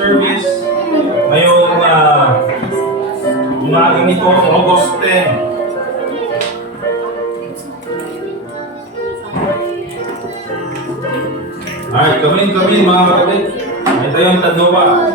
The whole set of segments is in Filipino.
service ngayong umaga nito, August 10. Alright, come in mga kapatid. Ito yung Tadlupa.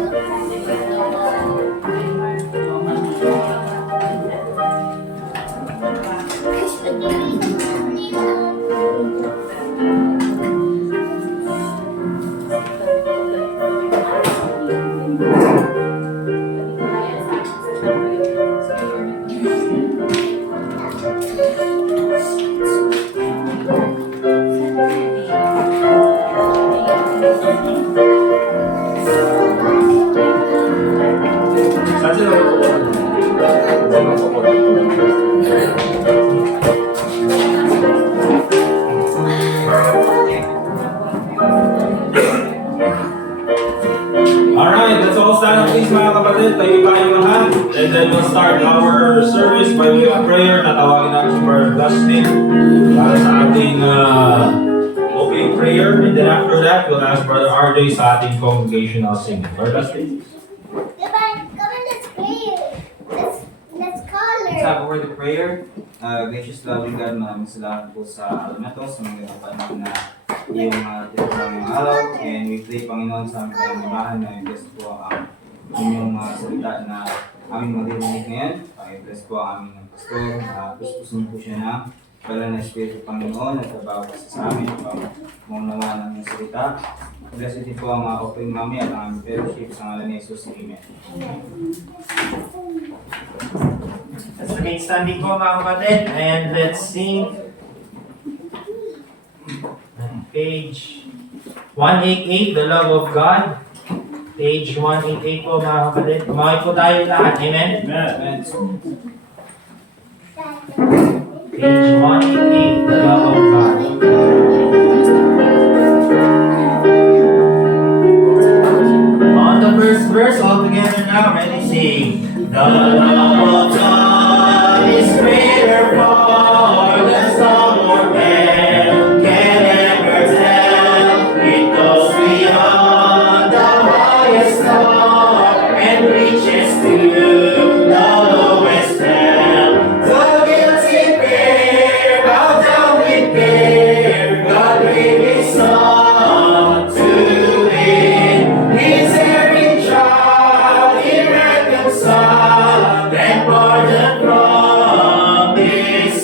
Alright, let's all stand up please mga kapatid. Tayo tayo lahat. And then we'll start our service by way of prayer. Natawagin natin si Brother Dustin para sa ating opening prayer. And then after that, we'll ask Brother RJ sa ating congregational singing. Brother Dustin? Let's pray. Let's call her. Let's have a word of prayer. Gracious loving God, maraming salamat po sa araw na to, sa mga kapatid na iyong tinatawag ng araw. And we pray, Panginoon, sa aming kailangan na i-bless po ang inyong salita na aming maririnig ngayon. I-bless po ang aming pastor. Puspuno po siya na wala na Espiritu, Panginoon, at bawat isa sa amin upang maunawa ng iyong salita. Bless din po ang opening mami at ang aming fellowship sa ngalan ni Jesus. Amen. Let's remain standing po mga kapatid and let's sing page 188, The Love of God. Page 188 po mga kapatid. Kumain po tayo lahat. Amen? Amen. Page 188, The Love of God. On the first verse, all together now, ready, sing. The love of God is greater far than some or man can ever tell. It goes beyond the highest star and reaches to the lowest hell. The guilty pair bow down with care. God gave His Son to win His every child irreconciled and pardon from His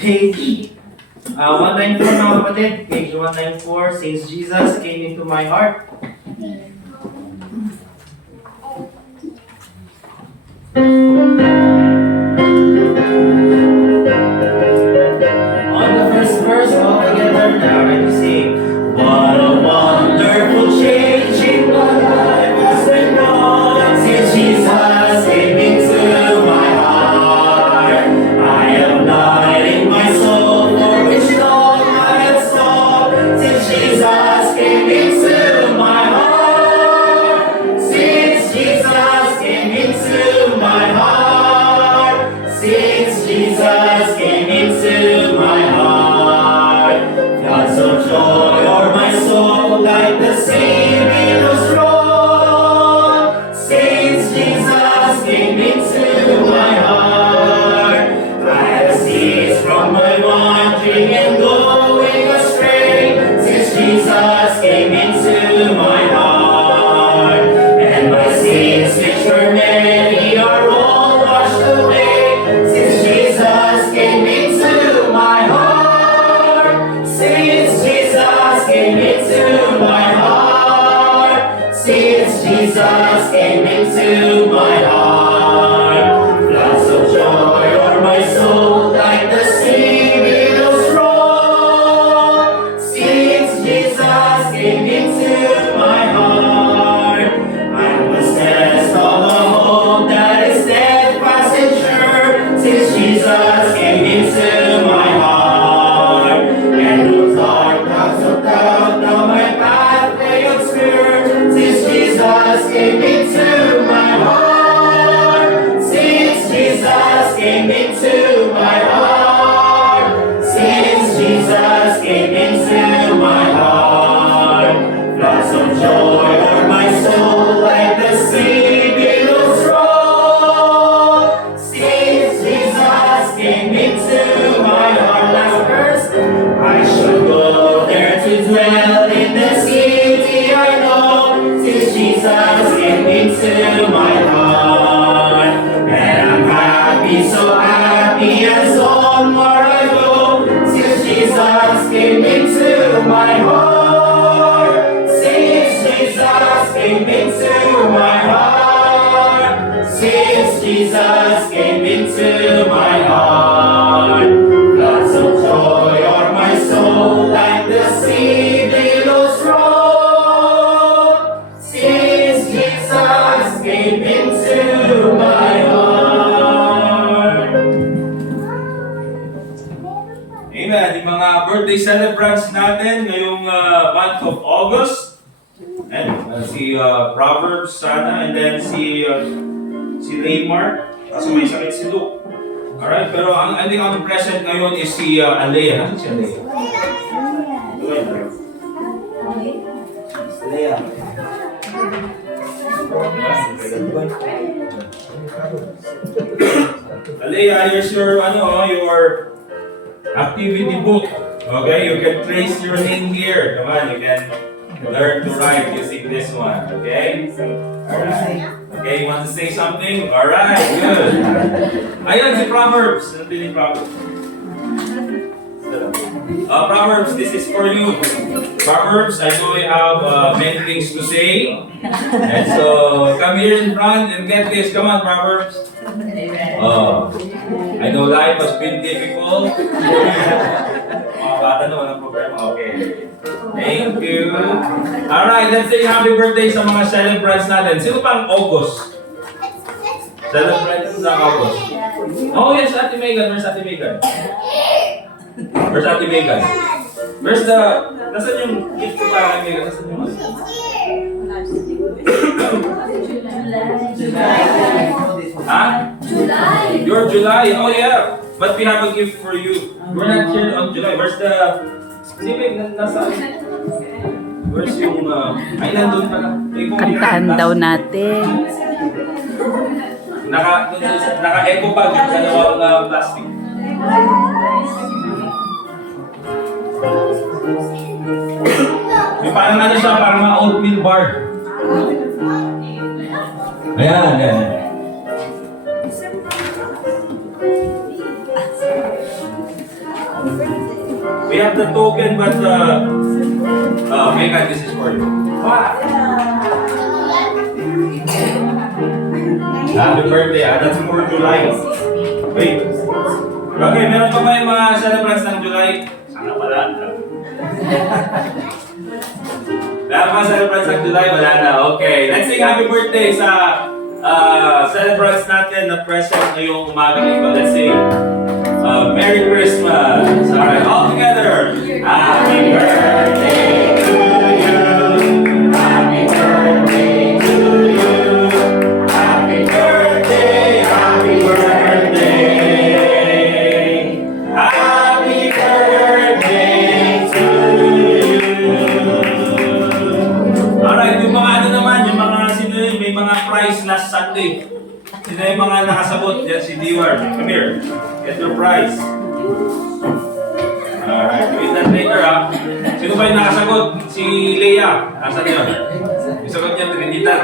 Page 194 mga kapatid. Page 194. Since Jesus came into my heart. On the first verse, all together now, ready to sing. What a wonderful change in my life has been wrought since Jesus came into my heart. I am not in my soul, for which long I have sought, since Jesus came into my heart. Since Jesus came into my heart. Since Jesus came into my heart. Floods of joy o'er my soul like the sea billows roll. Since Jesus came into my heart, I have ceased from my wandering and going astray. Since Jesus came into my heart, and my sins which were many are all washed away. Since Jesus came into my heart. Since Jesus came into my heart. Since Jesus came into my heart. Floods of joy o'er my soul like the sea billows roll. Since Jesus came into my heart, I must test all the hope that is steadfast and sure. Since Jesus came into my heart, and no dark clouds of doubt now my pathway obscure. Since Jesus came into my heart. Since Jesus came into my heart. Since Jesus came into my heart. Floods of joy o'er my soul like the sea billows roll. Since Jesus came into my heart. Last verse. I shall go there to dwell in the city I know. Since Jesus came into my heart. And I'm happy, so happy, as onward I go. Since Jesus came into my heart. Since Jesus came into my heart. Since Jesus came into my heart. Floods of joy o'er my soul like the sea billows roll. Since Jesus came into my heart. Amen. Yung mga birthday celebrants natin ngayong month of August. And si Proverbs sana, and then si Raymar, kaso may sakit si Luke. Alright, pero ang ating ang present ngayon is si Alea. Nasaan si Alea? Leah. Alea, here's your your activity book. Okay, you can trace your name here. Come on, you can learn to write using this one. Okay? Alright. Okay, you want to say something? Alright, good. Ayun, si Proverbs. Ano din yung Proverbs? Proverbs, this is for you. Proverbs, I know you have many things to say. And so, come here in front and get this. Come on, Proverbs. I know life has been difficult. Mga bata na, walang problema. Okay. Thank you. Alright, let's say happy birthday sa mga celebrants natin. Sino pang August? Celebrants sa August. Oh yes, Ate Megan. Where's Ate Megan? Where's Ate Megan? Where's the... Nasaan yung gift ko para kay Megan? Nasaan yung... Ha? July. You're July. Oh yeah. But we have a gift for you. We're not here on July. Where's the... Si Meg, nasaan? Where's yung... Ay, nandun pala. Kantahan daw natin. Naka-eco bag yung dalawang plastic. Yung parang ano siya, parang mga oatmeal bar. Ayan, ayan. We have the token, but Megan, this is for you. Happy birthday. That's for July. Wait. Okay, meron pa ba yung mga celebrants ng July? Sana pala. Meron pa celebrants ng July? Wala na. Okay. Let's sing happy birthday sa celebrants natin na present ngayong umaga ito. Let's sing Merry Christmas. Alright, all together. Happy birthday to you. Happy birthday to you. Happy birthday, happy birthday. Happy birthday to you. Alright, yung mga ano naman, yung mga sino yun, may mga prize last Sunday. Sino yung mga nakasabot? Yan si Diwar. Come here. Get your prize. Alright, wait that later ha. Sino ba yung nakasagot? Si Leia. Asan yun? Yung sagot niya, Trinidad.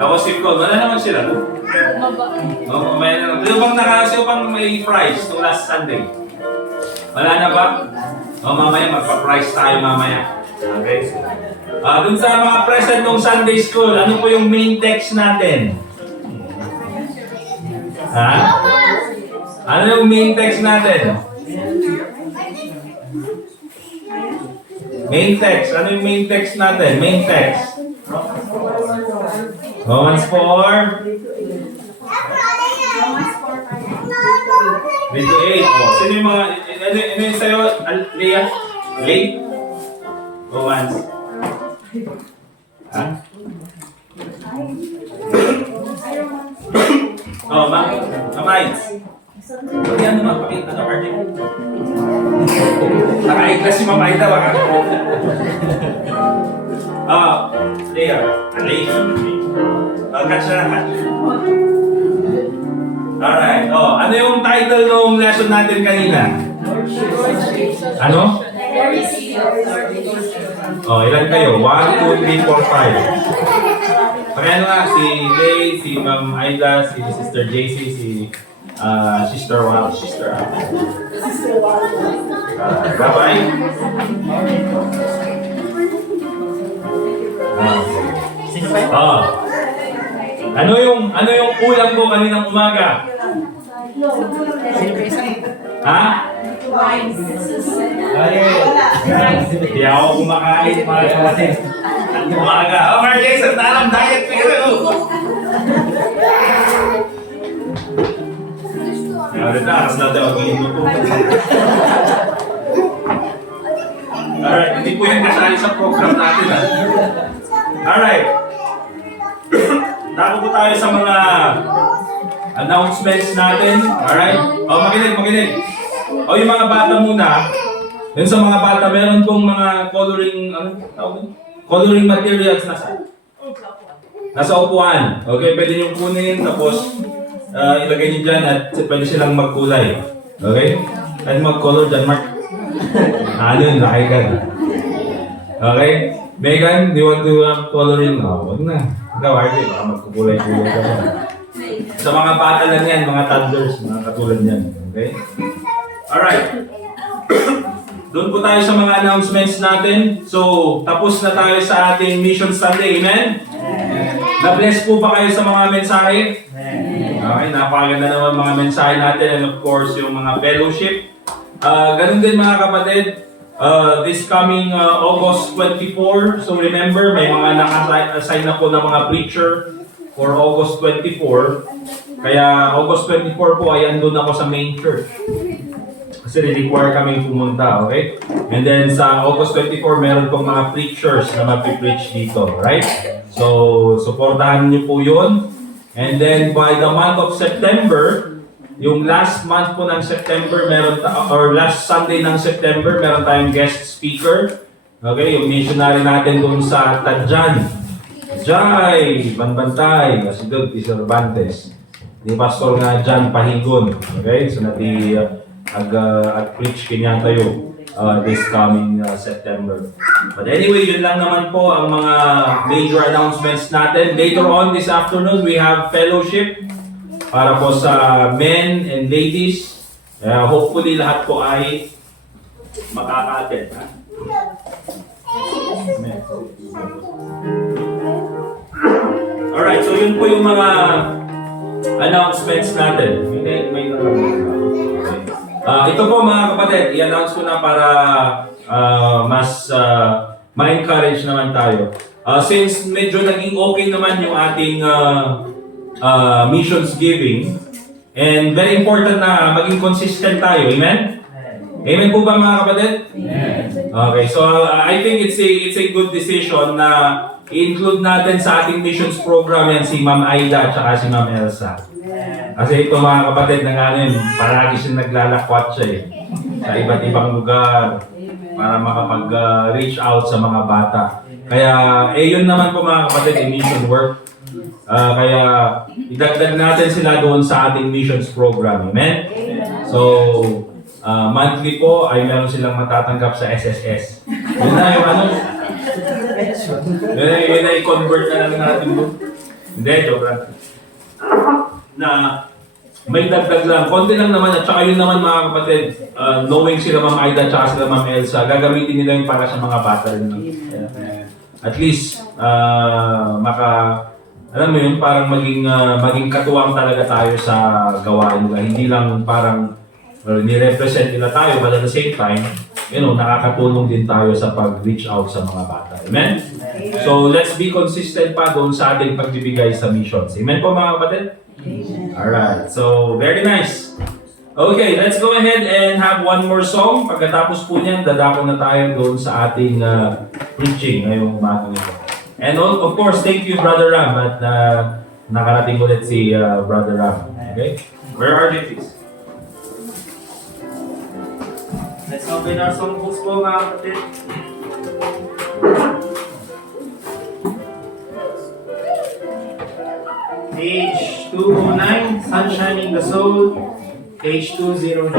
Tapos si Cole. Wala naman sila. Oo, mamaya na lang. Sino bang may prize itong last Sunday? Wala na ba? O, mamaya magpa-prize tayo mamaya. Okay? Dun sa mga present ng Sunday School, ano po yung main text natin? Ha? Ano yung main text natin? Main text. Ano yung main text natin? Main text. Romans 4. Dito 8. Oh, sino yung mga... Ano yung sa'yo, Leah? Late? Romans. Ha? Oh, Mites. Pati ano ma? Pakita na, Martin. Naka-i-class si Mama Ita, baka. Leah. Catch na naman. Alright. Ano yung title ng lesson natin kanina? Ano? Ilan kayo? 1, 2, 3, 4, 5. Pakaya nga, si Lay, si Ma'am Aida, si Sister JC, si Sister Wow, Sister Wow. Bye-bye. Ano yung ulam ko kaninang umaga? Ha? Hindi ako kumakain, mga kapatid. Umaga. Mark Jason, talam, diet ka rin. Alright, nakas natin ako yung luto. Alright, hindi po yung kasali sa program natin. Alright. Dako po tayo sa mga announcements natin. Alright? Makinig. Yung mga bata muna. Yun sa mga bata, meron pong mga coloring, coloring materials nasa upuan. Okay, pwede nyo kunin, tapos ilagay nyo dyan at pwede silang magkulay. Okay? Pwede mag-color dyan, Mark. Ano yun, nakaigan. Okay? Megan, do you want to coloring? Huwag na. Ikaw, Artie, baka magkukulay-kulay ka ba? Sa mga bata lang yan, mga toddlers, mga katulad yan. Okay? Alright. Doon po tayo sa mga announcements natin. So, tapos na tayo sa ating Mission Sunday. Amen? Na-bless po ba kayo sa mga mensahe? Okay, napakaganda naman mga mensahe natin and of course yung mga fellowship. Ganun din mga kapatid, this coming August 24, so remember may mga naka-assign na po ng mga preacher for August 24. Kaya August 24 po ay andun ako sa main church. Kasi require kaming pumunta, okay? And then sa August 24, meron pong mga preachers na mag-preach dito, right? So, supportahan niyo po yun. And then by the month of September, yung last month po ng September, or last Sunday ng September, meron tayong guest speaker. Okay, yung missionary natin doon sa Tadjan. Jai, Banbantay, Asidog, Cervantes. Di Pastor nga Jan Pahigon. Okay, so nati ag-preach kanya tayo this coming September. But anyway, yun lang naman po ang mga major announcements natin. Later on this afternoon, we have fellowship para po sa men and ladies. Hopefully lahat po ay makaka-attend. Ha? Alright, so yun po yung mga announcements natin. Ito po mga kapatid, i-announce ko na para mas ma-encourage naman tayo. Since medyo naging okay naman yung ating missions giving, and very important na maging consistent tayo, amen? Amen po ba mga kapatid? Okay, so I think it's a good decision na i-include natin sa ating missions program yan si Ma'am Aida at saka si Ma'am Elsa. Kasi ito mga kapatid na nga rin, paragi siya naglalakwat siya sa iba't ibang lugar para makapag-reach out sa mga bata. Kaya, yun naman po mga kapatid, mission work. Kaya, idagdag natin sila doon sa ating missions program. Amen? So, monthly po ay meron silang matatanggap sa SSS. Yun na yung ano? Yun na i-convert na lang natin doon. Hindi, joke lang. Na may dagdag lang. Konti lang naman at saka yun naman mga kapatid, knowing sila Ma'am Aida at saka sila Ma'am Elsa, gagamitin nila yung para sa mga bata rin. At least, alam mo yun, parang maging katuwang talaga tayo sa gawain nila. Hindi lang parang ni-represent nila tayo, but at the same time, nakakatulong din tayo sa pag-reach out sa mga bata. Amen? So, let's be consistent pa doon sa ating pagbibigay sa missions. Amen po mga kapatid? Alright, so very nice. Okay, let's go ahead and have one more song. Pagkatapos po niyan, dadako na tayo doon sa ating preaching ngayong umagang ito. And of course, thank you Brother Ram at nakarating ulit si Brother Ram. Okay? Where are they please? Let's open our songbooks po mga kapatid. Page 209, Sunshine in the Soul. Page 209.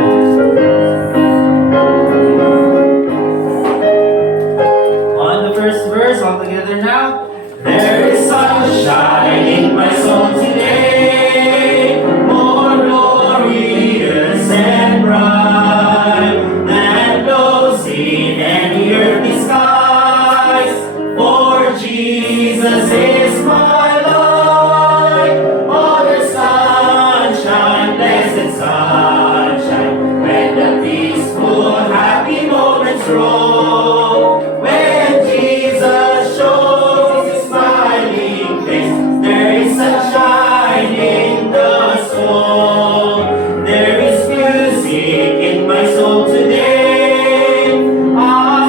On the first verse, all together now. There is sunshine in my soul today, more glorious and bright than those in any earthly skies. For Jesus is my light. Oh, the sunshine, blessed sunshine, when the peaceful, happy moments roll. When Jesus shows His smiling face, there is sunshine in the soul. There is music in my soul today, a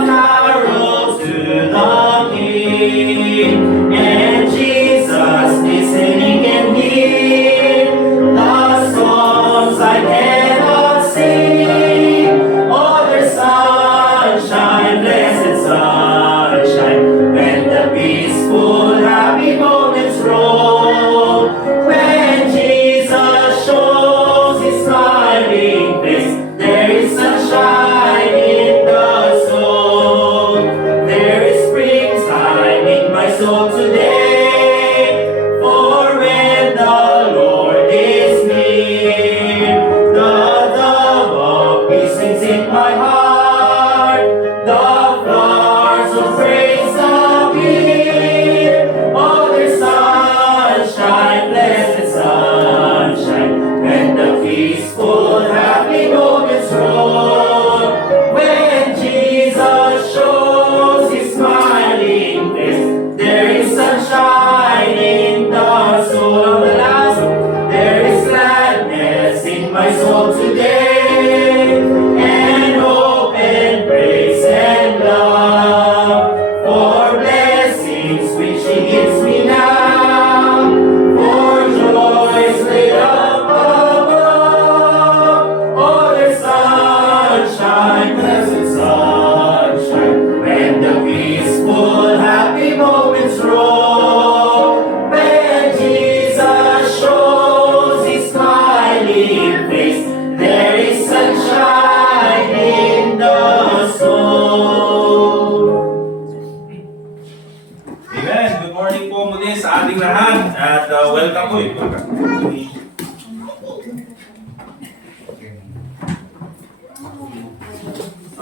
carol to the King. And Jesus listening and hear the songs I cannot sing. Oh, there's sunshine, blessed sunshine, when the peaceful, happy moments roll. When Jesus shows His smiling face, there is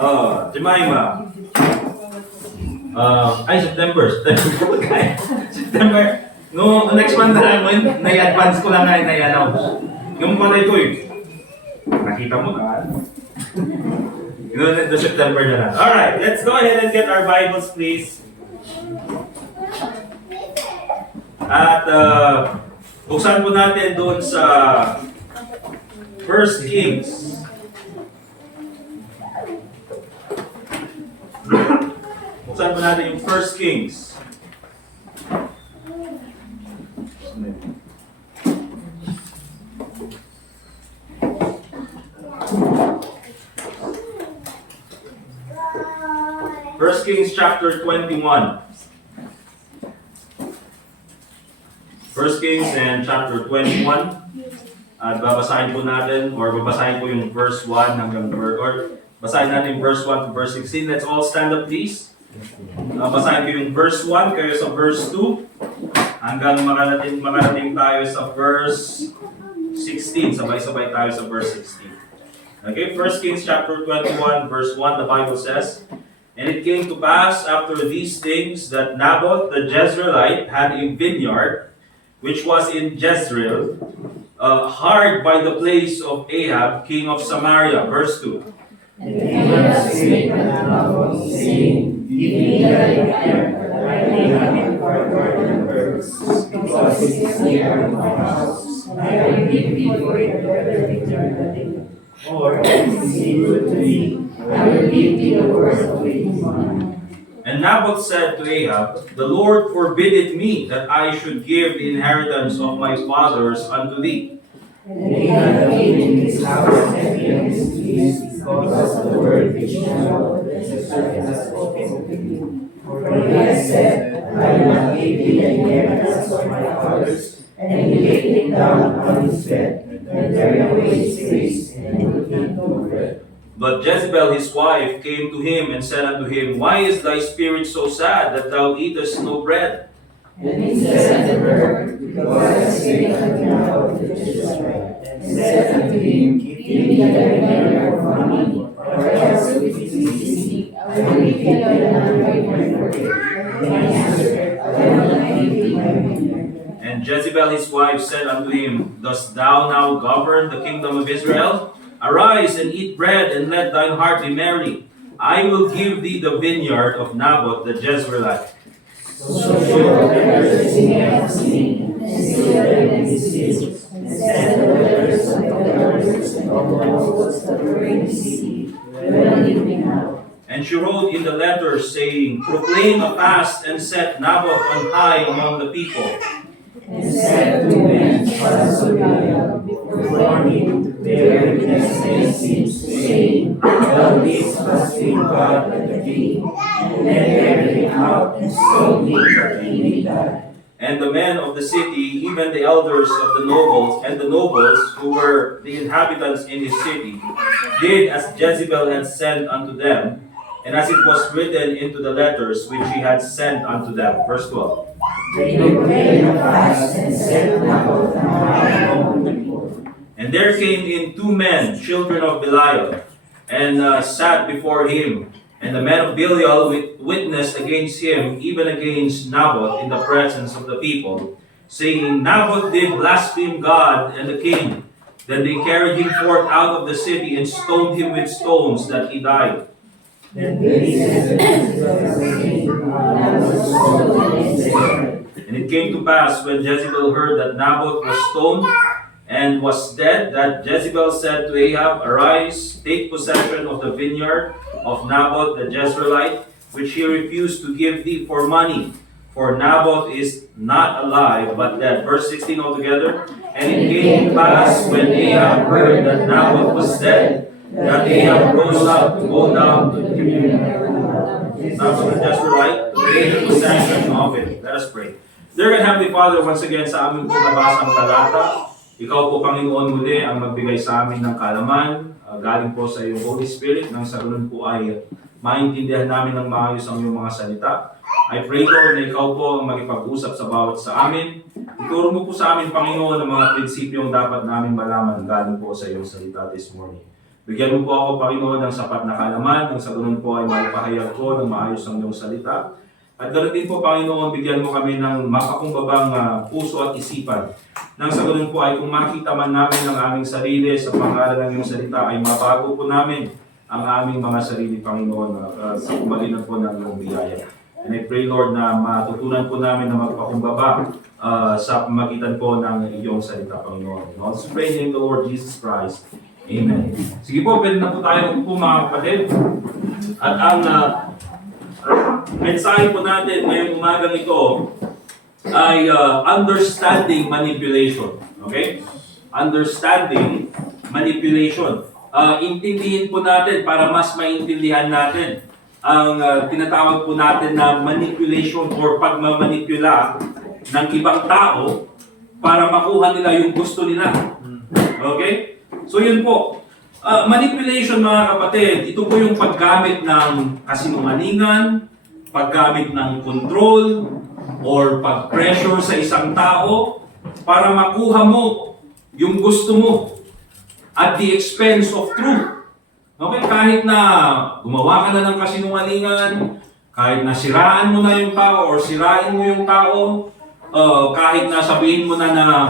Jemima. September. September. No, next month na lang, na-advance ko lang nga, na-announce. Yung patay ko eh. Nakita mo ka. The September na lang. Alright, let's go ahead and get our Bibles, please. At buksan po natin doon sa 1 Kings. Buksan po natin yung 1 Kings. First Kings chapter 21. First Kings and chapter 21. At babasahin po natin, or babasahin po yung verse 1 hanggang basahin natin verse 1 to verse 16. Let's all stand up, please. Basahin ko yung verse 1, kayo sa verse 2, hanggang makarating tayo sa verse 16. Sabay-sabay tayo sa verse 16. Okay, 1 Kings chapter 21, verse 1, the Bible says, "And it came to pass after these things that Naboth the Jezreelite had a vineyard, which was in Jezreel, hard by the place of Ahab, king of Samaria." Verse 2. And Ahab spake unto Naboth, saying, Give me thy vineyard, that I may have it for garden works, because it is near my house, and I will give thee for it eternally. Or, if it seem good to thee, I will give thee the worth of it. And Naboth said to Ahab, "The Lord forbid it me, that I should give the inheritance of my fathers unto thee." And Ahab came in his house and in his feast, because of the word which Naboth the servant has spoken to him. For he has said, I will not give thee the inheritance of my fathers. And he laid it down upon his bed, and turned away his face, and would eat no bread. But Jezebel his wife came to him and said unto him, "Why is thy spirit so sad, that thou eatest no bread?" And he said unto her, Because I spake unto Naboth the Jezreelite, and said unto him, Give me thy vineyard for money, or else if it please thee, I will give thee thy land for it. And he answered, I will not give thee my vineyard. And Jezebel his wife said unto him, "Dost thou now govern the kingdom of Israel? Arise and eat bread, and let thine heart be merry. I will give thee the vineyard of Naboth the Jezreelite." So sure the letters in of sin, and sealed them in his seals, and sent the letters of the elders and of the nobles that were in the city, well evening out. And she wrote in the letters, saying, "Proclaim a fast, and set Naboth on high among the people." And said to men, Sons of Uriah, before him, bear witness against him, saying, Thou didst blaspheme God and the king, and then carried him out and stoned him that he may die. And the men of the city, even the elders of the nobles, and the nobles who were the inhabitants in his city, did as Jezebel had sent unto them, and as it was written into the letters which she had sent unto them. Verse 12. They proclaimed a fast and set Naboth on high among the people. And there came in two men, children of Belial, and sat before him. And the men of Belial witnessed against him, even against Naboth, in the presence of the people, saying, "Naboth did blaspheme God and the king." Then they carried him forth out of the city and stoned him with stones, that he died. Then they said, And it came to pass, when Jezebel heard that Naboth was stoned and was dead, that Jezebel said to Ahab, "Arise, take possession of the vineyard of Naboth the Jezreelite, which he refused to give thee for money. For Naboth is not alive, but dead." Verse 16 altogether. "And it came to pass, when Ahab heard that Naboth was dead, that Ahab rose up to go down to the vineyard Naboth the Jezreelite, to take possession of it." Let us pray. Dear God, Heavenly Father, once again sa aming pinabasang talata, Ikaw po, Panginoon, muli ang magbigay sa amin ng kaalaman, galing po sa iyong Holy Spirit, nang sa ganun po ay maintindihan namin ng maayos ang iyong mga salita. I pray, Lord, na Ikaw po ang magipag-usap sa bawat sa amin. Ituro mo po sa amin, Panginoon, ang mga prinsipyong dapat namin malaman galing po sa iyong salita this morning. Bigyan mo po ako, Panginoon, ng sapat na kaalaman, nang sa ganun po ay maipahayag ko ng maayos ang iyong salita. At ganoon din po, Panginoon, bigyan mo kami ng mapakumbabang puso at isipan. Nang sa ganun po ay kung makita man namin ang aming sarili sa pangalan ng iyong salita, ay mabago po namin ang aming mga sarili, Panginoon, sa kumalinan po ng iyong biyaya. And I pray, Lord, na matutunan po namin na magpakumbaba sa pamagitan po ng iyong salita, Panginoon. And also pray in the Lord Jesus Christ. Amen. Sige po, pwede na po tayo po, mga kapatid. At ang mensahe po natin ngayong umagang ito ay understanding manipulation. Okay? Understanding manipulation. Intindihin po natin para mas maintindihan natin ang tinatawag po natin na manipulation or pagmamanipula ng ibang tao para makuha nila yung gusto nila. Okay? So yun po. Manipulation, mga kapatid, ito po yung paggamit ng kasinungalingan, paggamit ng control, or pag-pressure sa isang tao para makuha mo yung gusto mo at the expense of truth. Okay, kahit na gumawa ka na ng kasinungalingan, kahit na siraan mo na yung tao or sirain mo yung tao, kahit na sabihin mo na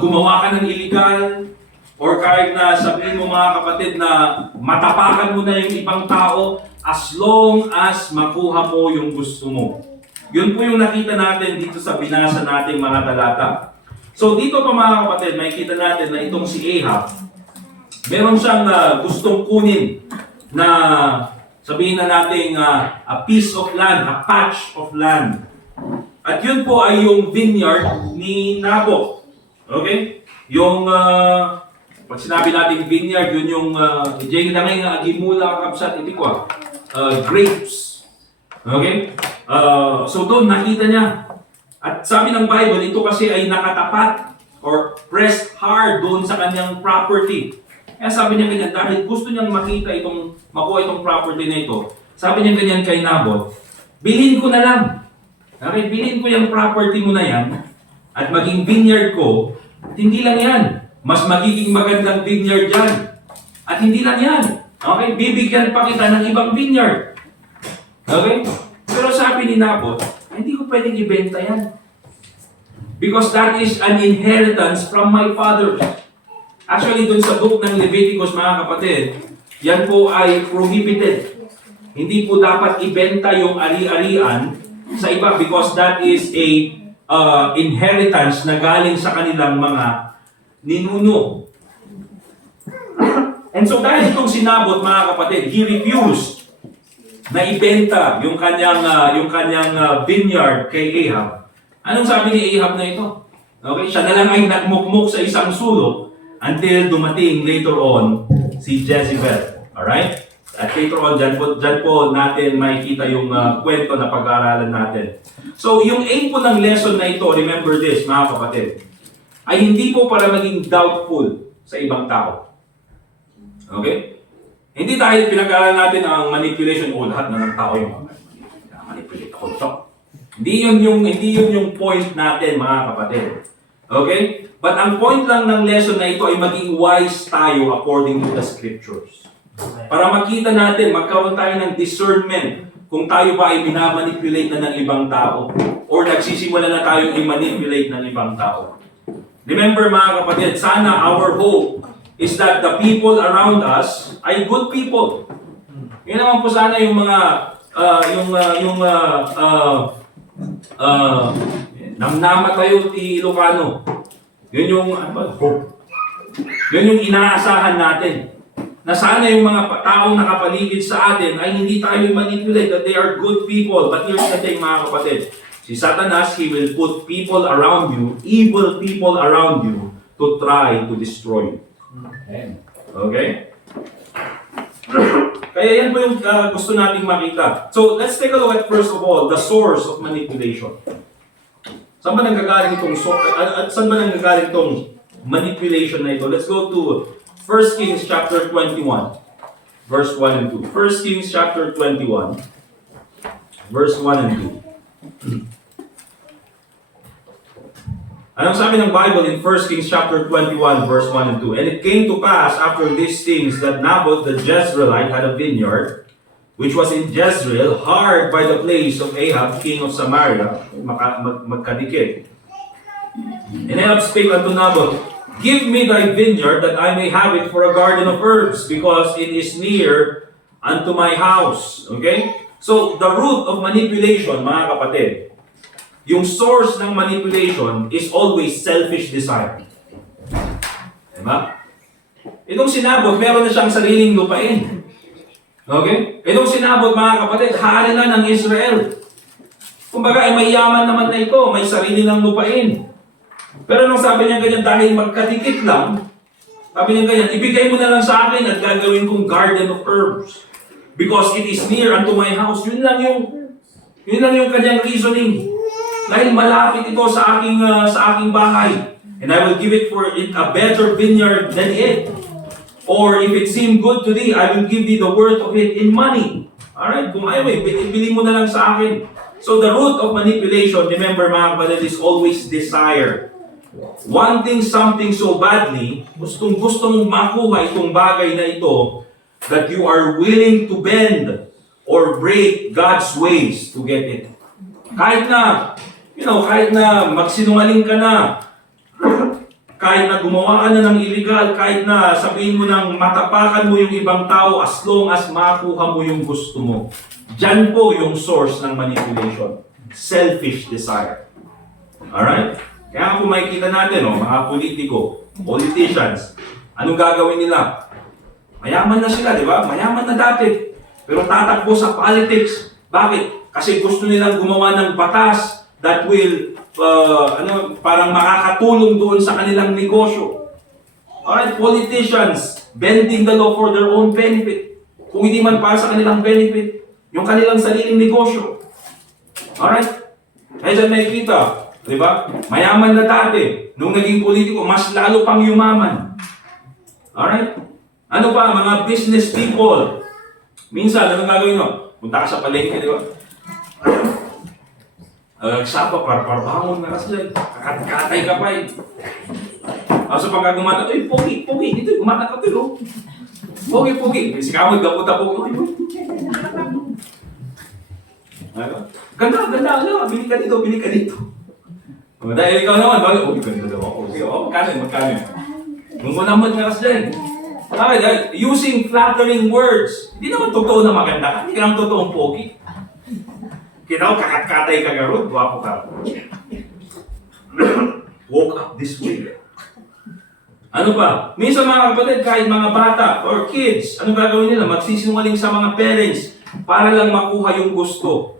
gumawa ka ng illegal, or kahit na sabihin mo, mga kapatid, na matapakan mo na yung ibang tao, as long as makuha mo yung gusto mo. Yun po yung nakita natin dito sa binasa nating mga talata. So dito pa, mga kapatid, makikita natin na itong si Ahab, meron siyang gustong kunin na sabihin na natin a piece of land, a patch of land. At yun po ay yung vineyard ni Nabot. Okay? Yung pag sinabi natin vineyard, yun yung diyan na ngay agimula kapsat iti ko grapes. Okay? So doon nakita niya. At sabi ng Bible, ito kasi ay nakatapat or pressed hard doon sa kanyang property. Kaya sabi niya ganyan, dahil gusto niyang makuha itong property na ito, sabi niya ganyan kay Nabot, bilhin ko na lang. Okay, bilhin ko yung property mo na yan at maging vineyard ko, at hindi lang yan. Mas magiging magandang vineyard yan. At hindi lang yan. Okay? Bibigyan pa kita ng ibang vineyard. Okay? Pero sabi ni Nabot, hindi ko pwedeng ibenta yan. Because that is an inheritance from my father. Actually, dun sa book ng Leviticus, mga kapatid, yan po ay prohibited. Hindi po dapat ibenta yung ari-arian sa iba because that is a inheritance na galing sa kanilang mga ninuno. And so dahil itong sinabot, mga kapatid, he refused na ibenta yung kanyang vineyard kay Ahab. Anong sabi ni Ahab na ito? Okay, siya na lang ay nagmukmuk sa isang sulok until dumating later on si Jezebel. Alright? At later on, dyan po natin makikita yung kwento na pag-aaralan natin. So, yung aim po ng lesson na ito, remember this, mga kapatid, ay hindi po para maging doubtful sa ibang tao. Okay? Hindi dahil pinag-aaralan natin ang manipulation o lahat na ng tao yung manipulate ako ito. Hindi yun yung point natin, mga kapatid. Okay? But ang point lang ng lesson na ito ay maging wise tayo according to the scriptures. Para makita natin, magkaroon tayo ng discernment kung tayo ba ay minamanipulate na ng ibang tao or nagsisimula na tayong i-manipulate ng ibang tao. Remember, mga kapatid, sana our hope is that the people around us ay good people. Yun naman po sana yung mga namnama tayo ti Ilocano. Yun yung hope. Yun yung inaasahan natin. Na sana yung mga taong nakapaligid sa atin ay hindi tayo manipulate, that they are good people. But here's the thing, mga kapatid. Si Satanas, he will put people around you, evil people around you, to try to destroy you. Okay? Kaya yan po yung gusto nating makita. So, let's take a look at first of all, the source of manipulation. Saan ba nanggagaling itong manipulation na ito? Let's go to 1 Kings chapter 21, verse 1 and 2. 1 Kings chapter 21, verse 1 and 2. Anong sabi ng Bible in 1 Kings chapter 21, verse 1 and 2? And it came to pass after these things that Naboth the Jezreelite had a vineyard, which was in Jezreel, hard by the place of Ahab, king of Samaria, magkadikit. And Ahab spake unto Naboth, Give me thy vineyard, that I may have it for a garden of herbs, because it is near unto my house. Okay? So, the root of manipulation, mga kapatid, yung source ng manipulation is always selfish desire. Diba? Itong sinabot, meron na siyang sariling lupain. Okay? Itong sinabot, mga kapatid, hari na ng Israel. Kumbaga, ay may yaman naman na ito, may sarili ng lupain. Pero nung sabi niya ganyan, dahil magkadikit lang, sabi niya ganyan, ibigay mo na lang sa akin at gagawin kong garden of herbs. Because it is near unto my house. Yun lang yung kanyang reasoning. Dahil malapit ito sa aking bahay. And I will give it for it a better vineyard than it. Or if it seem good to thee, I will give thee the worth of it in money. Alright? Kung ayaw, ibili mo na lang sa akin. So the root of manipulation, remember mga kapatid, is always desire. Wanting something so badly, gusto mong makuha itong bagay na ito, that you are willing to bend or break God's ways to get it. Kahit na magsinungaling ka na, kahit na gumawa ka na ng illegal, kahit na sabihin mo ng matapakan mo yung ibang tao, as long as makuha mo yung gusto mo. Diyan po yung source ng manipulation. Selfish desire. Alright? Kaya kung makikita natin, mga politicians, anong gagawin nila? Mayaman na sila, di ba? Mayaman na dati. Pero tatakbo sa politics. Bakit? Kasi gusto nilang gumawa ng batas that will, parang makakatulong doon sa kanilang negosyo. Alright, politicians, bending the law for their own benefit. Kung hindi man para sa kanilang benefit, yung kanilang sariling negosyo. Alright? Kaya dyan makikita, di ba? Mayaman na dati. Nung naging politiko, mas lalo pang yumaman. Alright? Ano pa, mga business people. Minsan, anong gagawin mo? Punta ka sa palengke, di ba? Sapa, parbangon na kasi. Kakatay ka pa eh. So pagka gumata, pogi, dito, gumata ka pero. Pogi. Sikamod, gaputa pogi. Ganda, bili ka dito. Dahil ikaw naman, ganda daw ako. Magkano. Nung manamad nga kasi. Using flattering words. Hindi naman totoo na maganda ka. Hindi ka naman totoong pogi. Kinaw, kakatay ka garot, guwapo ka. Woke up this way. Ano pa? Minsan mga kapatid, kahit mga bata or kids, ano gagawin nila? Magsisinungaling sa mga parents para lang makuha yung gusto.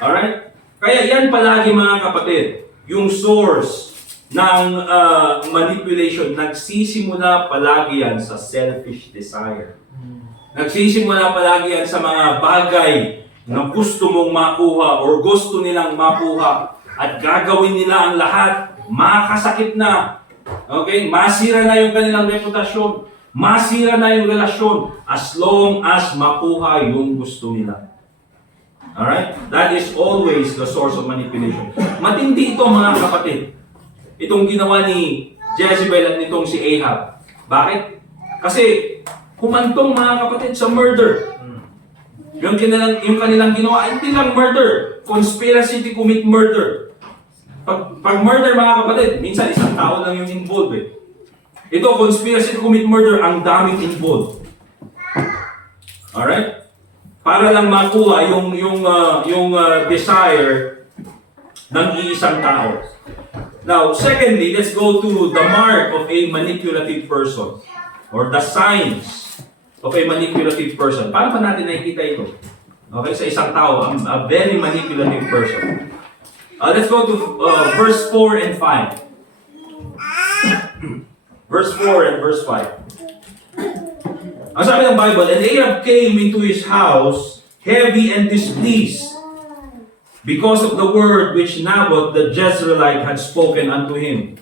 Alright? Kaya yan palagi mga kapatid, yung source ng manipulation, nagsisimula palagi yan sa selfish desire. Nagsisimula palagi yan sa mga bagay na gusto mong makuha or gusto nilang makuha at gagawin nila ang lahat, makakasakit na. Okay? Masira na yung kanilang reputasyon. Masira na yung relasyon as long as makuha yung gusto nila. Alright? That is always the source of manipulation. Matindi ito mga kapatid. Itong ginawa ni Jezebel at nitong si Ahab. Bakit? Kasi humantong mga kapatid sa murder. Yung kanilang ginawa, hindi lang murder. Conspiracy to commit murder. Pag murder mga kapatid, minsan isang tao lang yung involved eh. Ito, conspiracy to commit murder, ang daming involved. Alright? Para lang makuha yung desire ng iisang tao. Now, secondly, let's go to the mark of a manipulative person. Or the signs of a manipulative person. Paano pa natin nakikita ito? Okay, sa isang tao, a very manipulative person. Let's go to verse 4 and 5. Verse 4 and verse 5. Ang sabi ng Bible, and Ahab came into his house, heavy and displeased, because of the word which Naboth the Jezreelite had spoken unto him.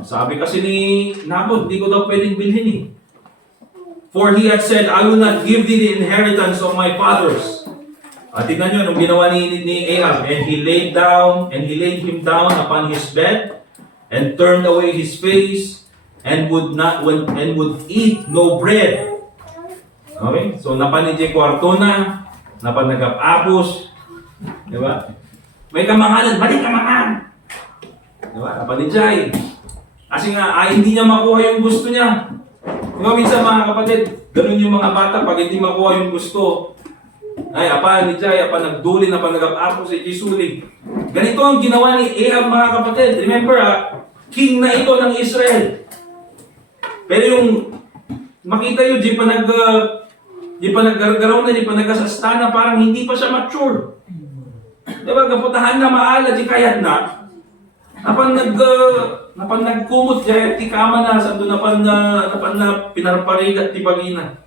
Sabi kasi ni Naboth, di ko daw pwedeng bilhin eh. For he had said, I will not give thee the inheritance of my fathers. At tignan nyo, nung ginawa ni Ahab, and he laid him down upon his bed, and turned away his face and would eat no bread. Okay? So napanidya kwarto na, napanagap-apos, di ba? May kamangalan, balik kamangan! Di ba? Napanidya. Kasi nga, hindi niya makuha yung gusto niya. Di ba minsan mga kapatid, ganun yung mga bata, pag hindi makuha yung gusto, ay, apa ni Jay, apa nagduli na panagap-apos si Jisuli. Ganito ang ginawa ni Ahab mga kapatid. Remember king na ito ng Israel. Pero yung makita nyo, di pa naggargaraw na, di pa nagkasastana, parang hindi pa siya mature. Diba, kaputahan na maala, di kayat na. Napan nagkumot, di ti kama na, sa doon napan na pinarparigat ti bagina.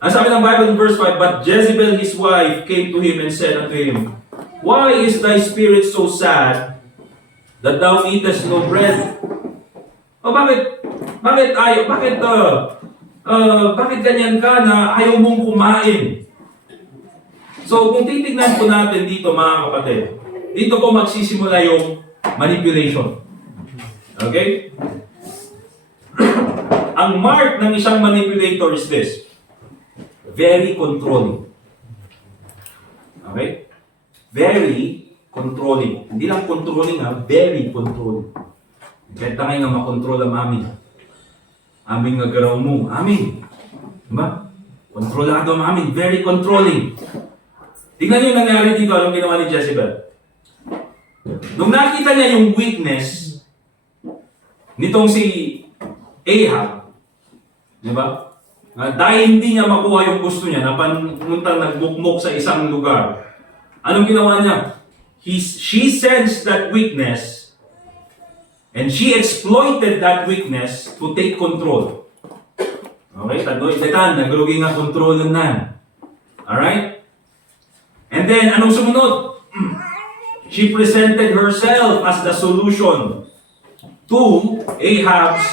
Ang sabi ng Bible in verse 5, but Jezebel his wife came to him and said unto him, why is thy spirit so sad that thou eatest no bread? O bakit ganyan ka na ayaw mong kumain? So kung titignan po natin dito mga kapatid, dito po magsisimula yung manipulation. Okay? Ang mark ng isang manipulator is this: very controlling. Okay? Very controlling. Hindi lang controlling very controlling. Kahit na nga makontrol ang amin. Aming nagaraw mo. Amin. Diba? Kontrolado ang amin. Very controlling. Tingnan niyo yung nangyari dito. Anong ginawa ni Jezebel? Nung nakita niya yung weakness nitong si Ahab, diba? Dahil hindi niya makuha yung gusto niya, napunta nagbukmok sa isang lugar. Anong ginawa niya? She sensed that weakness and she exploited that weakness to take control. Okay? Tatan, nagrugi nga control nan. Alright? And then, anong sumunod? She presented herself as the solution to Ahab's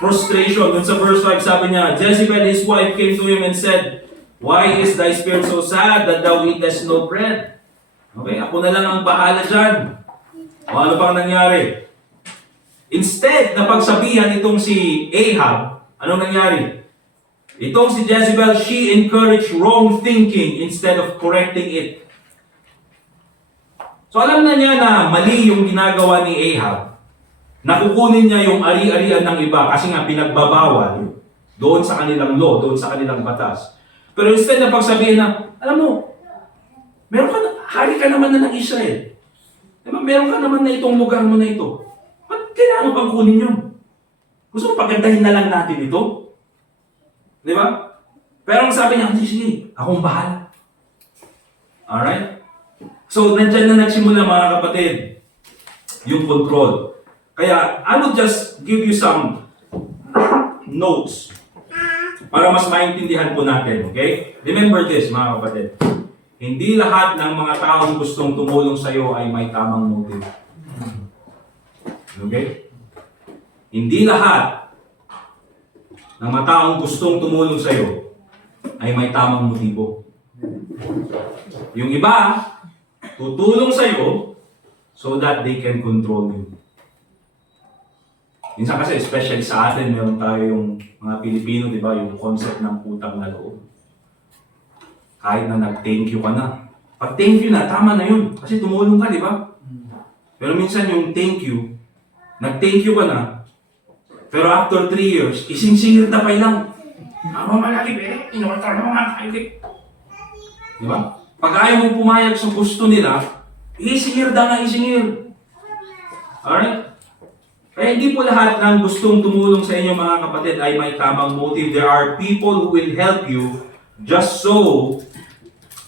frustration. Dun sa verse 5, sabi niya, Jezebel, his wife, came to him and said, why is thy spirit so sad that thou eatest no bread? Okay, ako na lang ang bahala dyan. O ano pang nangyari? Instead na pagsabihan itong si Ahab, anong nangyari? Itong si Jezebel, she encouraged wrong thinking instead of correcting it. So alam na niya na mali yung ginagawa ni Ahab. Nakukunin niya yung ari-arian ng iba kasi nga pinagbabawal doon sa kanilang law, doon sa kanilang batas. Pero instead na pagsabihin na, alam mo, meron ka na, hari ka naman na ng Israel. Diba, meron ka naman na itong lugar mo na ito. Ba't kailangan mo pang kunin yun? Gusto mo pagandahin na lang natin ito? Diba? Pero ang sabi niya, sige, akong bahala. Alright? So, nandyan na nagsimula mga kapatid, yung control. Kaya, I will just give you some notes para mas maintindihan po natin, okay? Remember this, mga kapatid. Hindi lahat ng mga taong gustong tumulong sa iyo ay may tamang motive. Okay? Hindi lahat ng mga taong gustong tumulong sa iyo ay may tamang motibo. Yung iba, tutulong sa iyo so that they can control you. Minsan kasi, especially sa atin, meron tayo yung mga Pilipino, di ba, yung concept ng utang na loob. Kahit na nag-thank you ka na. Pag thank you na, tama na yun. Kasi tumulong ka, di ba? Pero minsan yung thank you, nag-thank you ka na, pero after 3 years, ising-singir na pa lang. Ako malaki, inortar na mga kailik. Di ba? Pag ayaw mong pumayag sa gusto nila, isingir na nga isingir. Alright? Kaya hindi po lahat ng gustong tumulong sa inyo mga kapatid ay may tamang motive. There are people who will help you just so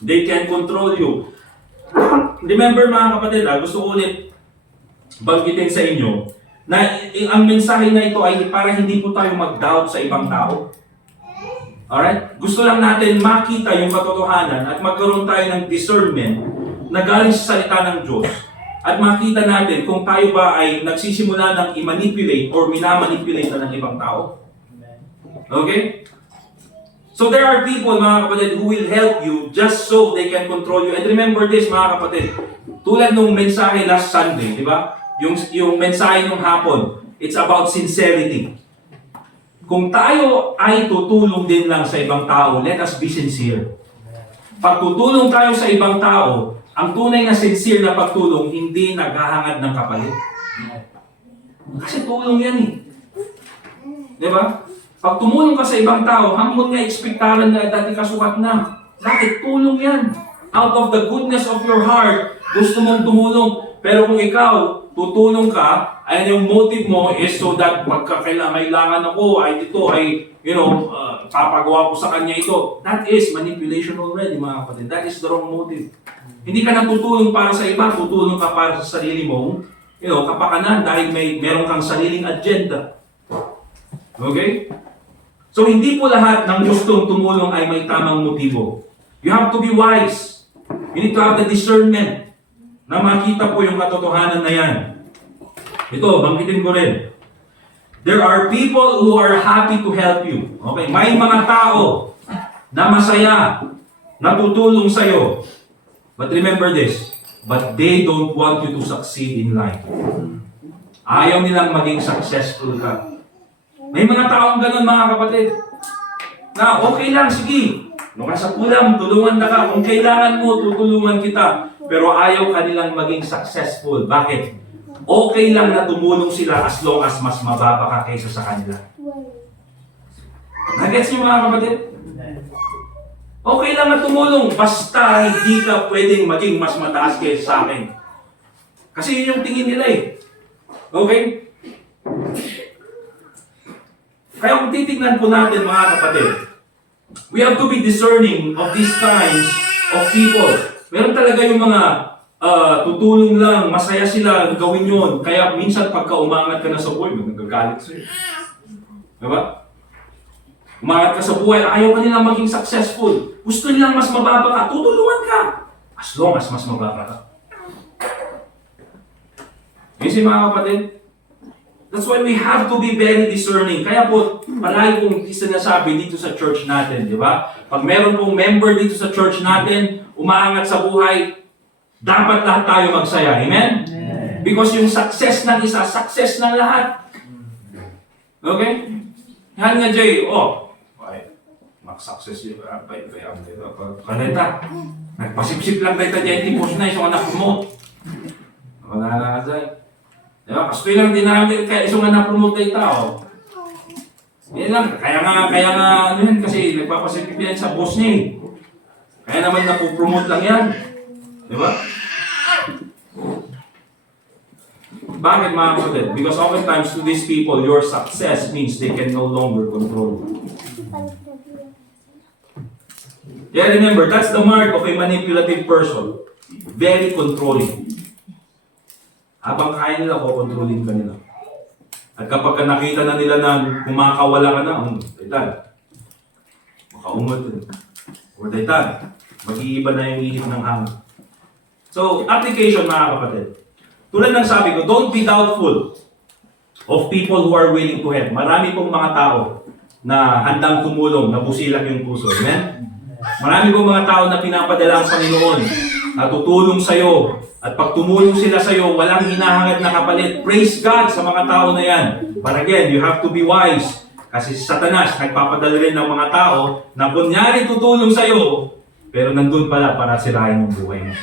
they can control you. Remember mga kapatid, gusto ko ulit banggitin sa inyo na ang mensahe na ito ay para hindi po tayo mag-doubt sa ibang tao. Alright? Gusto lang natin makita yung katotohanan at magkaroon tayo ng discernment na galing sa salita ng Diyos. At makita natin kung tayo ba ay nagsisimula ng i-manipulate or minamanipulate na ng ibang tao. Okay? So there are people, mga kapatid, who will help you just so they can control you. And remember this, mga kapatid, tulad nung mensahe last Sunday, di ba? yung mensahe ng hapon, it's about sincerity. Kung tayo ay tutulong din lang sa ibang tao, let us be sincere. Pag tutulong tayo sa ibang tao, ang tunay na sincere na pagtulong, hindi naghahangad ng kapalit. Kasi tulong yan eh. Di ba? Pag tumulong ka sa ibang tao, hamon nga ekspektaran na dati kasukat na. Bakit? Tulong yan. Out of the goodness of your heart, gusto mong tumulong. Pero kung ikaw, tutulong ka, ay yung motive mo is so that magkakailangan ako, ay ito, ay, papagawa ko sa kanya ito. That is manipulation already, mga kapatid. That is the wrong motive. Hindi ka natutulong para sa iba, tutulong ka para sa sarili mong, kapakanan dahil meron kang sariling agenda. Okay? So, hindi po lahat ng gustong tumulong ay may tamang motibo. You have to be wise. You need to have the discernment na makita po yung katotohanan na yan. Ito, banggitin ko rin. There are people who are happy to help you. Okay? May mga tao na masaya, natutulong sa'yo. But remember this, but they don't want you to succeed in life. Ayaw nilang maging successful ka. May mga taong ganun, mga kapatid, na okay lang, sige, nakasapulam, tulungan na ka. Kung kailangan mo, tutulungan kita. Pero ayaw kanilang maging successful. Bakit? Okay lang na tumulong sila as long as mas mababa ka kaysa sa kanila. Nagets niyo, mga kapatid? Okay lang na tumulong basta hindi ka pwedeng maging mas mataas kaysa sa akin. Kasi yun yung tingin nila eh. Okay? Kaya kung titignan po natin, mga kapatid, we have to be discerning of these kinds of people. Meron talaga yung mga tutulong lang, masaya sila gawin yun. Kaya minsan pagka umangat ka na sa buhay, nagagalit sa'yo. Diba? Umangat ka sa buhay, ayaw ka nilang maging successful. Gusto nilang mas mababa ka, tutulungan ka. As long as mas mababa ka. Kasi mga kapatid, that's why we have to be very discerning. Kaya po, palagi kong sinasabi dito sa church natin, di ba? Pag meron pong member dito sa church natin, umaangat sa buhay, dapat lahat tayo magsaya. Amen? Because yung success ng isa, success ng lahat. Okay? Yan nga, Jay. Mag-success yun. Kaneta. Nagpasipsip lang tayo tayo yung tipos na isang na-promote. Wala na ka, Jay. Diba? Kasto lang din namin kaya isang na-promote tayo tao. Yan lang. Kaya nga, ano yan, kasi nagpapasipsip yan sa boss niya eh. Kaya naman napopromote lang yan. Diba? Bakit, mga kapatid? Because oftentimes to these people, your success means they can no longer control you. Yeah, remember, that's the mark of a manipulative person. Very controlling. Habang kaya nila, kukontrolin ka nila. At kapag nakita na nila na kumakawala ka na, daytan, makaungot din. O daytan, mag-iiba na yung ihip ng hangin. So, application, mga kapatid. Tulad ng sabi ko, don't be doubtful of people who are willing to help. Marami pong mga tao na handang tumulong, na busilak yung puso. Amen? Marami pong mga tao na pinapadala ang Panginoon, na tutulong sa'yo. At pag tumulong sila sa'yo, walang hinahangad na kapalit. Praise God sa mga tao na yan. But again, you have to be wise. Kasi Satanas, nagpapadala rin ng mga tao na kunyari tutulong sa'yo, pero nandun pala para sirain ang buhay mo.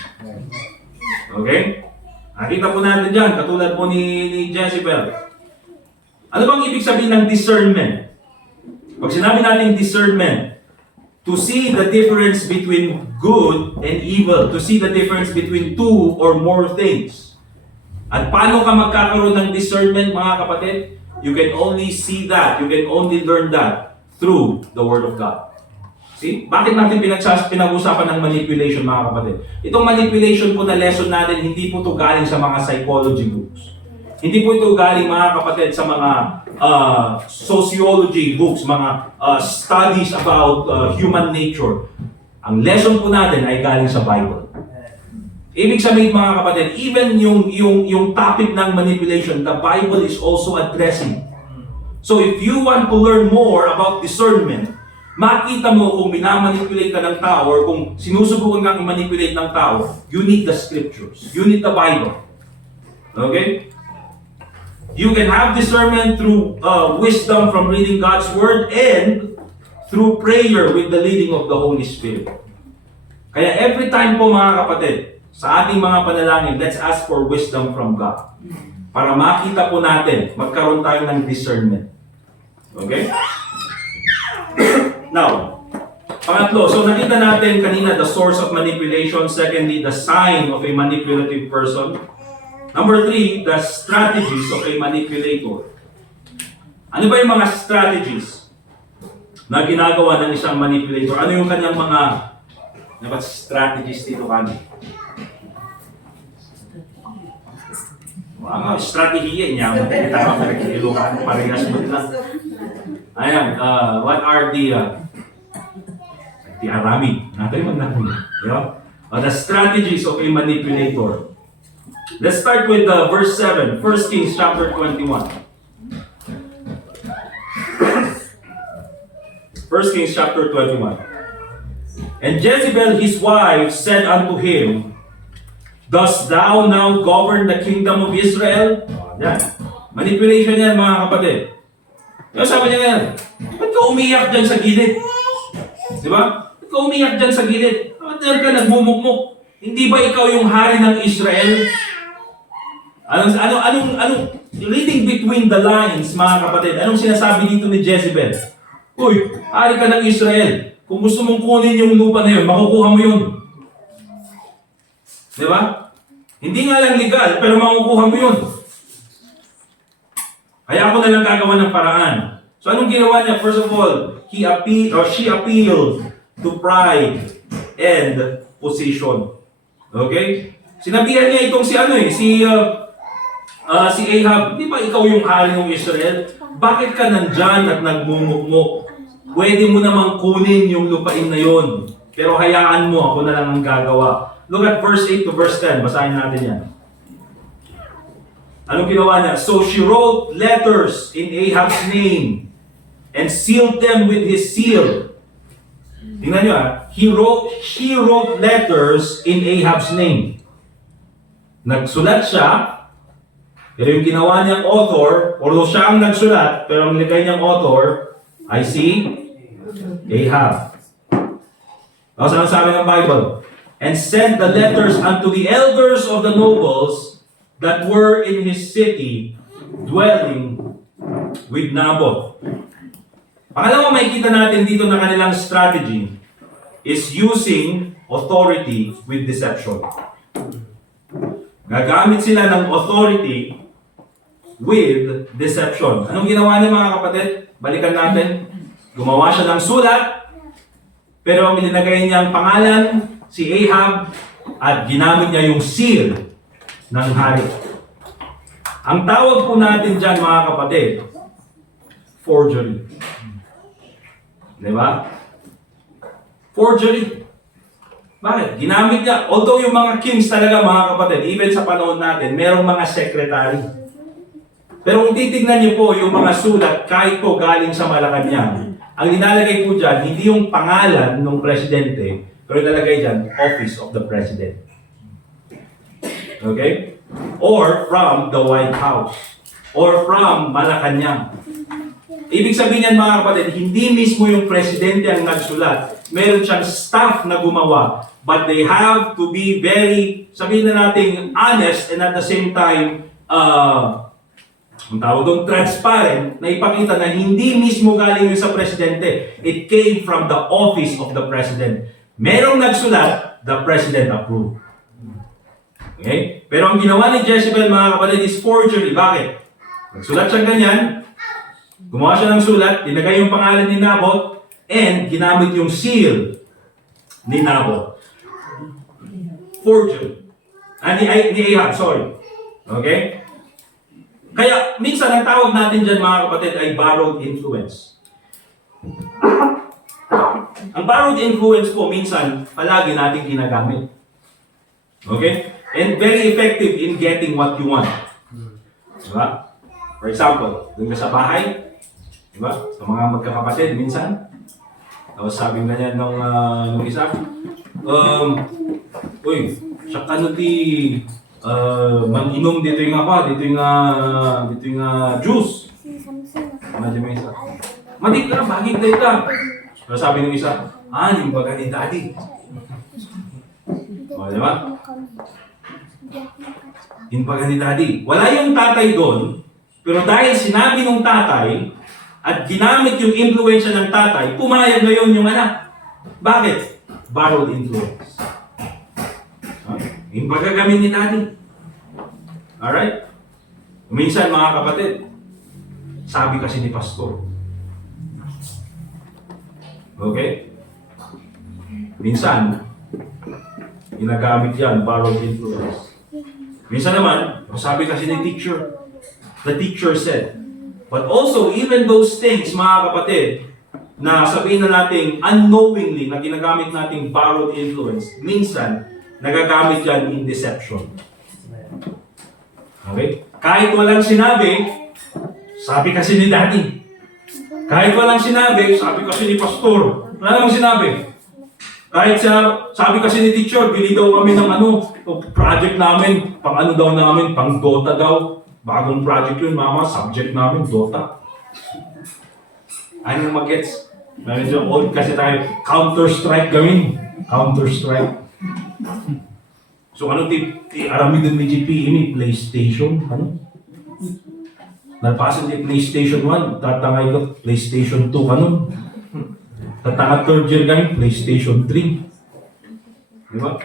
Okay? Nakita po natin dyan, katulad po ni Jezebel. Ano bang ibig sabihin ng discernment? Pag sinabi natin discernment, to see the difference between good and evil, to see the difference between two or more things. At paano ka magkakaroon ng discernment, mga kapatid? You can only see that, you can only learn that through the Word of God. See? Bakit natin pinag-usapan ng manipulation, mga kapatid? Itong manipulation po na lesson natin, hindi po ito galing sa mga psychology books. Hindi po ito galing, mga kapatid, sa mga sociology books, mga studies about human nature. Ang lesson po natin ay galing sa Bible. Ibig sabihin, mga kapatid, even yung topic ng manipulation, the Bible is also addressing. So if you want to learn more about discernment, makita mo kung minamanipulate ka ng tao or kung sinusubukan kang i-manipulate ng tao, you need the scriptures. You need the Bible. Okay? You can have discernment through wisdom from reading God's Word and through prayer with the leading of the Holy Spirit. Kaya every time po mga kapatid, sa ating mga panalangin, let's ask for wisdom from God. Para makita po natin, magkaroon tayo ng discernment. Okay? Now, pangatlo, so nakita natin kanina the source of manipulation. Secondly, the sign of a manipulative person. Number 3, the strategies of a manipulator. Ano ba yung mga strategies na ginagawa ng isang manipulator? Ano yung kanyang mga strategies dito kami? Mga strategy niya, tayo magkakililukan, parehas mo lang. Ayan, what are the arami? Natin magnahin. The strategies of a manipulator. Let's start with verse 7, 1 Kings chapter 21. 1 Kings chapter 21. And Jezebel his wife said unto him, Dost thou now govern the kingdom of Israel? Yan. Manipulation yan mga kapatid. Yung sabi niya yan, ba't ka umiyak dyan sa gilid? Di ba? Ba't ka umiyak dyan sa gilid? Ba't ka nagmumukmuk? Hindi ba ikaw yung hari ng Israel? Anong reading between the lines, mga kapatid, anong sinasabi dito ni Jezebel? Uy, hari ka ng Israel. Kung gusto mong kunin yung lupa na yun, makukuha mo yun. Di ba? Hindi nga lang legal, pero makukuha mo yun. Kaya ako na lang gagawa ng paraan. So anong ginawa niya? First of all, she appealed to pride and position. Okay? Sinabihan niya itong si Ahab, di ba ikaw yung hari ng Israel? Bakit ka nandyan at nagmumukmuk? Pwede mo namang kunin yung lupain na yon. Pero hayaan mo, ako na lang ang gagawa. Look at verse 8 to verse 10. Basahin natin yan. Anong ginawa niya? So she wrote letters in Ahab's name and sealed them with his seal. Tingnan nyo she wrote letters in Ahab's name. Nagsulat siya, pero yung ginawa niyang author, although siya ang nagsulat, pero ang nilagay niyang author, I see Ahab. Tapos ano sabi ng Bible? And sent the letters unto the elders of the nobles that were in his city, dwelling with Naboth. Pangalawa, makikita natin dito na kanilang strategy is using authority with deception. Gagamit sila ng authority with deception. Anong ginawa niya mga kapatid? Balikan natin. Gumawa siya ng sulat, pero ang ilinagay niyang pangalan, si Ahab, at ginamit niya yung seal ng hari. Ang tawag po natin dyan mga kapatid, forgery. Di ba? Forgery. Bakit? Ginamit niya. Although yung mga kings talaga mga kapatid, even sa panahon natin, merong mga secretary. Pero kung titignan niyo po yung mga sulat, kahit po galing sa Malacanang, ang nilalagay po dyan, hindi yung pangalan ng presidente, pero nilalagay dyan, office of the president. Okay? Or from the White House. Or from Malacanang. Ibig sabihin yan mga kapatid, hindi mismo yung presidente ang nagsulat. Meron siyang staff na gumawa. But they have to be very, sabihin na natin, honest and at the same time, ang tawag doon, transparent, na ipakita na hindi mismo galing yun sa presidente. It came from the office of the president. Merong nagsulat, the president approved. Okay? Pero ang ginawa ni Jezebel, mga kapatid, is forgery. Bakit? Nagsulat siya ganyan, gumawa siya ng sulat, dinagay yung pangalan ni Naboth, and ginamit yung seal ni Naboth. Forgery. Ni Ahab, sorry. Okay? Kaya, minsan, ang tawag natin dyan, mga kapatid, ay borrowed influence. Ang borrowed influence po, minsan, palagi natin ginagamit. Okay? And very effective in getting what you want. Diba? For example, doon ka sa bahay, diba? Sa mga magkakapatid, minsan, tapos sabi ganyan nung isa, uy, siya ka no di man-inom dito yung juice. Si Samson. Medyo may isa. Madik ka, bagay tayo ka. Pero sabi ng isa, yung baga ni daddy. O, di ba? Yung baga ni daddy. Wala yung tatay doon, pero dahil sinabi ng tatay, at ginamit yung influensya ng tatay, pumayag ngayon yung anak. Bakit? Borrowed influence. Yung pagkagamit ni daddy. Alright? Minsan mga kapatid, sabi kasi ni pastor. Okay? Minsan, ginagamit yan, borrowed influence. Minsan naman, sabi kasi ni teacher. The teacher said. But also, even those things, mga kapatid, na sabihin na natin unknowingly na ginagamit nating borrowed influence, minsan, nagagamit yan in deception. Okay? Kahit walang sinabi, sabi kasi ni daddy. Kahit walang sinabi, sabi kasi ni pastor. Wala namang sinabi. Kahit sabi kasi ni teacher, bili daw kami ng project namin, pang daw namin, pang Dota daw. Bagong project yun, mama, subject namin, Dota. Ano mag-gets? Medyo old kasi tayo, Counter-Strike gawin. Counter-Strike. So ano arami din ni GP ini PlayStation, ano? Nagpasa ni PlayStation 1, tatangay ko PlayStation 2 kanon. Tatanga third year kami PlayStation 3. Di ba?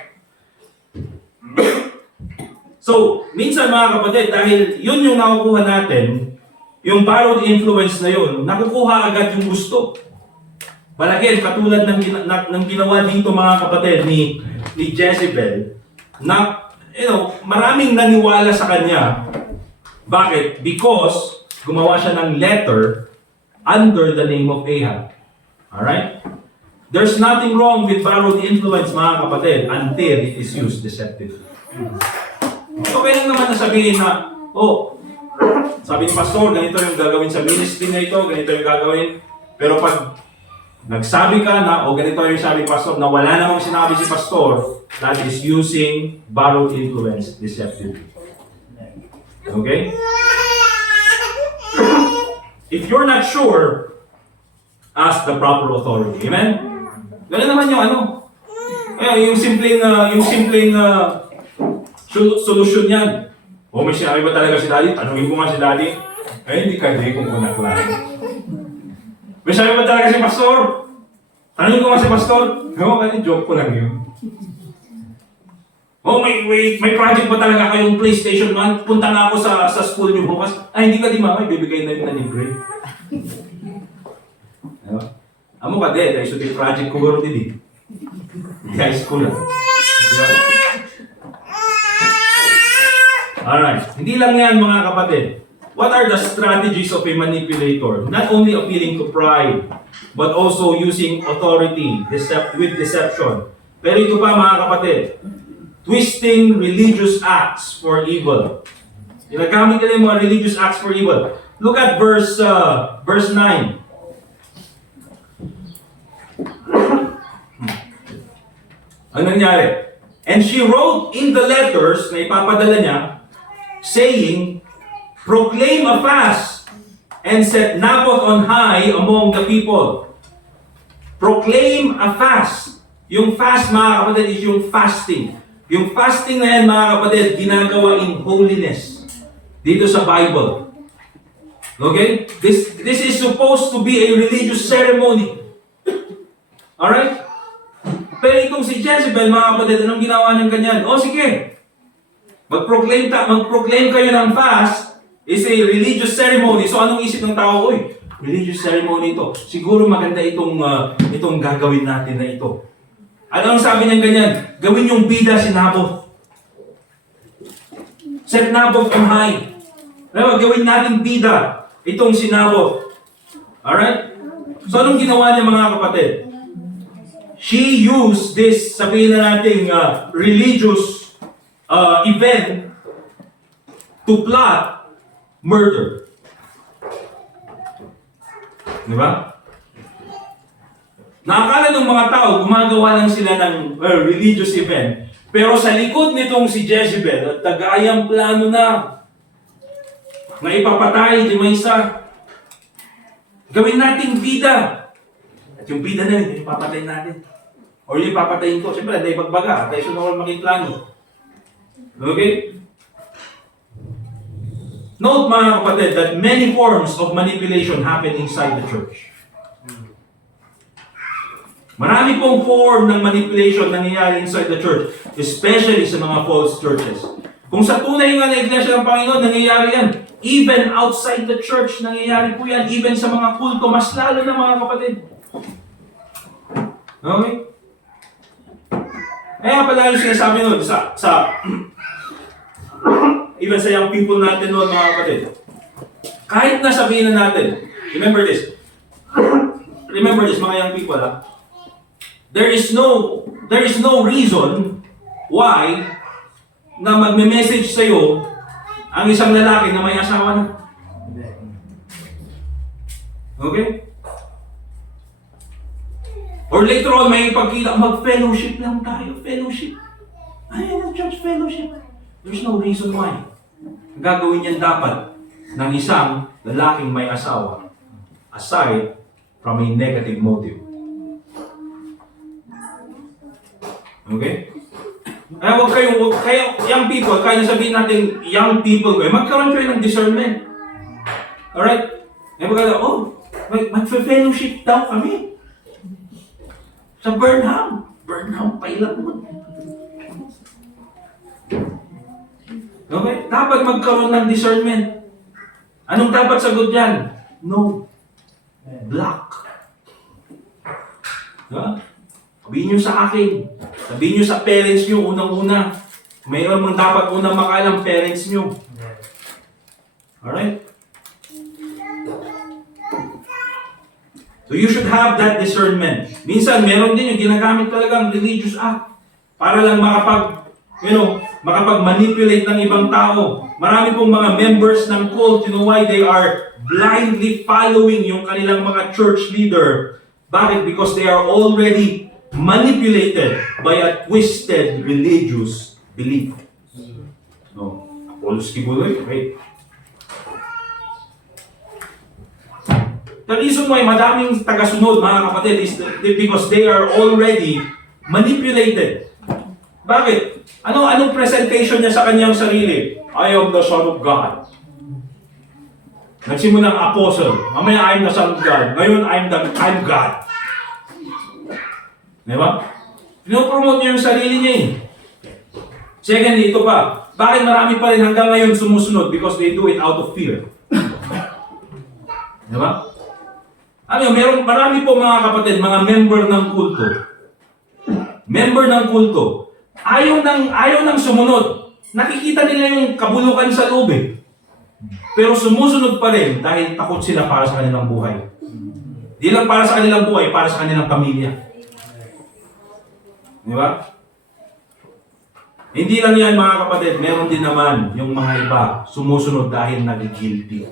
So, minsan mga kapatid, dahil yun yung nakukuha natin, yung borrowed influence na yun, nakukuha agad yung gusto. Palagay, katulad ng ginawa dito mga kapatid ni Jezebel, na maraming naniwala sa kanya. Bakit? Because gumawa siya ng letter under the name of Ahab. Alright? There's nothing wrong with borrowed influence mga kapatid until it is used deceptively. Okay lang naman na sabihin na, sabi ni pastor, ganito yung gagawin sa ministry na ito, ganito yung gagawin. Pero pag nagsabi ka na, ganito yung sabi ni pastor, na wala namang sinabi si pastor, that is using borrowed influence deceptively. Okay? If you're not sure, ask the proper authority. Amen? Ganun naman yung simpleng solusyon yan. May sinabi ba talaga si daddy? Tanungin mo nga si daddy. Hindi ka kung kunaklan. May sinabi ba talaga si pastor? Tanungin ko nga si pastor. Joke ko lang yun. May project ba talaga kayong PlayStation 1? Punta nga ako sa school niyo bukas. Hindi ka di mama, ibibigay na yun na libre. Amo ka dahil so di project ko garo di high school lang. Alright, hindi lang yan mga kapatid. What are the strategies of a manipulator? Not only appealing to pride, but also using authority with deception. Pero ito pa mga kapatid, twisting religious acts for evil. Ginagamit nila yung mga religious acts for evil. Look at verse 9. Ano nangyari? And she wrote in the letters na ipapadala niya, saying, proclaim a fast and set Naboth on high among the people. Proclaim a fast. Yung fast mga kapatid is yung fasting. Yung fasting na yan mga kapatid, ginagawa in holiness. Dito sa Bible. Okay? This is supposed to be a religious ceremony. Alright? Pero itong si Jezebel, mga kapatid, anong ginawa niyang ganyan? Sige. Mag-proclaim kayo ng fast is a religious ceremony. So anong isip ng tao? Religious ceremony ito. Siguro maganda itong gagawin natin na ito. Ano ang sabi niyang ganyan? Gawin yung bida si Naboth. Set Naboth on high. Gawin natin bida itong si Naboth. Alright? So anong ginawa niya mga kapatid? She used this, sabihin na natin, religious event to plot murder. Diba? Nakakala ng mga tao, gumagawa lang sila ng religious event, Pero sa likod nitong si Jezebel, tagayang plano na ipapatay di may isa. Gawin nating bida. At yung bida na yun, ipapatay natin. O yung ipapatayin ko. Siyempre, dahil pagbaga. Kaya sunod maging plano. Okay? Note mga kapatid that many forms of manipulation happen inside the church. Marami pong form ng manipulation nangyayari inside the church, especially sa mga false churches. Kung sa tunay nga na iglesia ng Panginoon, nangyayari yan. Even outside the church, nangyayari po yan. Even sa mga kulto, mas lalo na mga kapatid. Okay? Kaya pala yung sinasabi nun, even sa young people natin noon, mga kapatid. Kahit na sabihin na natin, remember this, mga young people, ha? There is no reason why na magme-message sa'yo ang isang lalaki na may asawa na. Okay? Or later on, may pagkita, mag-fellowship lang tayo. Fellowship. Ayan ang church fellowship. There's no reason why. Gagawin yan dapat ng isang lalaking may asawa aside from a negative motive. Okay? Kaya young people, kaya sabihin natin, young people, magkaroon kayo ng discernment. Alright? Kaya mag-fellowship daw kami. Sa Burnham. Burnham, pailat mo. Okay? Dapat magkaroon ng discernment. Anong dapat sagot dyan? No. Block. Diba? Sabihin nyo sa akin. Sabihin nyo sa parents nyo unang-una. Mayroon mong dapat unang makalam parents nyo. Alright? So you should have that discernment. Minsan, meron din yung ginagamit talagang religious act para lang makapag-manipulate ng ibang tao. Marami pong mga members ng cult, you know why they are blindly following yung kanilang mga church leader. Bakit? Because they are already manipulated by a twisted religious belief. No. Apollos Kibuloy, right? The reason why madaming tagasunod, mga kapatid, is because they are already manipulated. Bakit? Anong presentation niya sa kanyang sarili? I am the Son of God. Nagsimula ng apostle. Mamaya, I'm the Son of God. Ngayon, I'm God. Diba? Pinopromote niya yung sarili niya eh. Secondly, ito pa. Bakit marami pa rin hanggang ngayon sumusunod? Because they do it out of fear. Diba? Marami po mga kapatid, mga member ng kulto. Member ng kulto. Ayaw nang sumunod. Nakikita nila yung kabulukan sa loob eh. Pero sumusunod pa rin dahil takot sila para sa kanilang buhay. Di lang para sa kanilang buhay, para sa kanilang pamilya. Di ba? Hindi lang yan mga kapatid, meron din naman yung mga iba sumusunod dahil nag-guilty.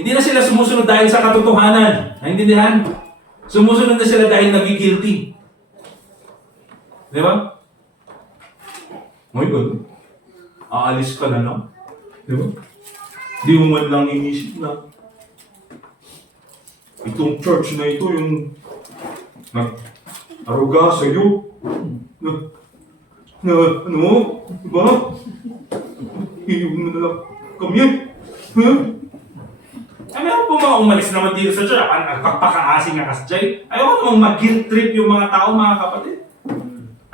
Hindi na sila sumusunod dahil sa katotohanan. Naintindihan? Sumusunod na sila dahil nag-guilty. Di ba? My God, aalis ka na lang. Di ba? Di mo man lang inisip na itong church na ito yung nag-aruga sa'yo. Diba? Iyon mo na lang kami. Meron po mga umalis naman dito sa church. Nagpapakaasing nga kasi dyan. Ayaw namang mag-guilt trip yung mga tao, mga kapatid.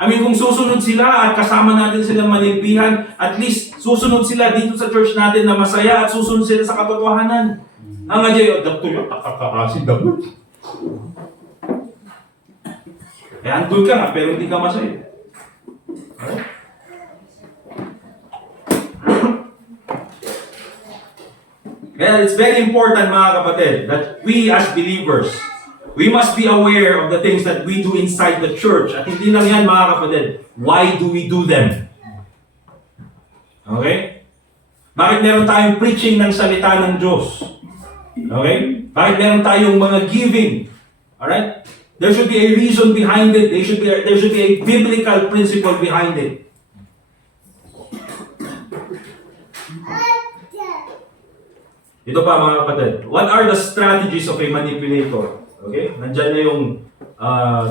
Kung susunod sila at kasama natin silang manilbihan, at least susunod sila dito sa church natin na masaya at susunod sila sa katotohanan. Ang nga dyan, dapat yung takakakasing dapat. Kaya andun ka nga, pero hindi ka masaya. Alright? Kaya it's very important mga kapatid that we as believers, we must be aware of the things that we do inside the church. At hindi lang yan mga kapatid, why do we do them? Okay? Bakit meron tayong preaching ng salita ng Diyos? Okay? Bakit meron tayong mga giving? Alright? There should be a reason behind it. There should be a biblical principle behind it. Ito pa mga kapatid. What are the strategies of a manipulator? Okay? Nandyan na yung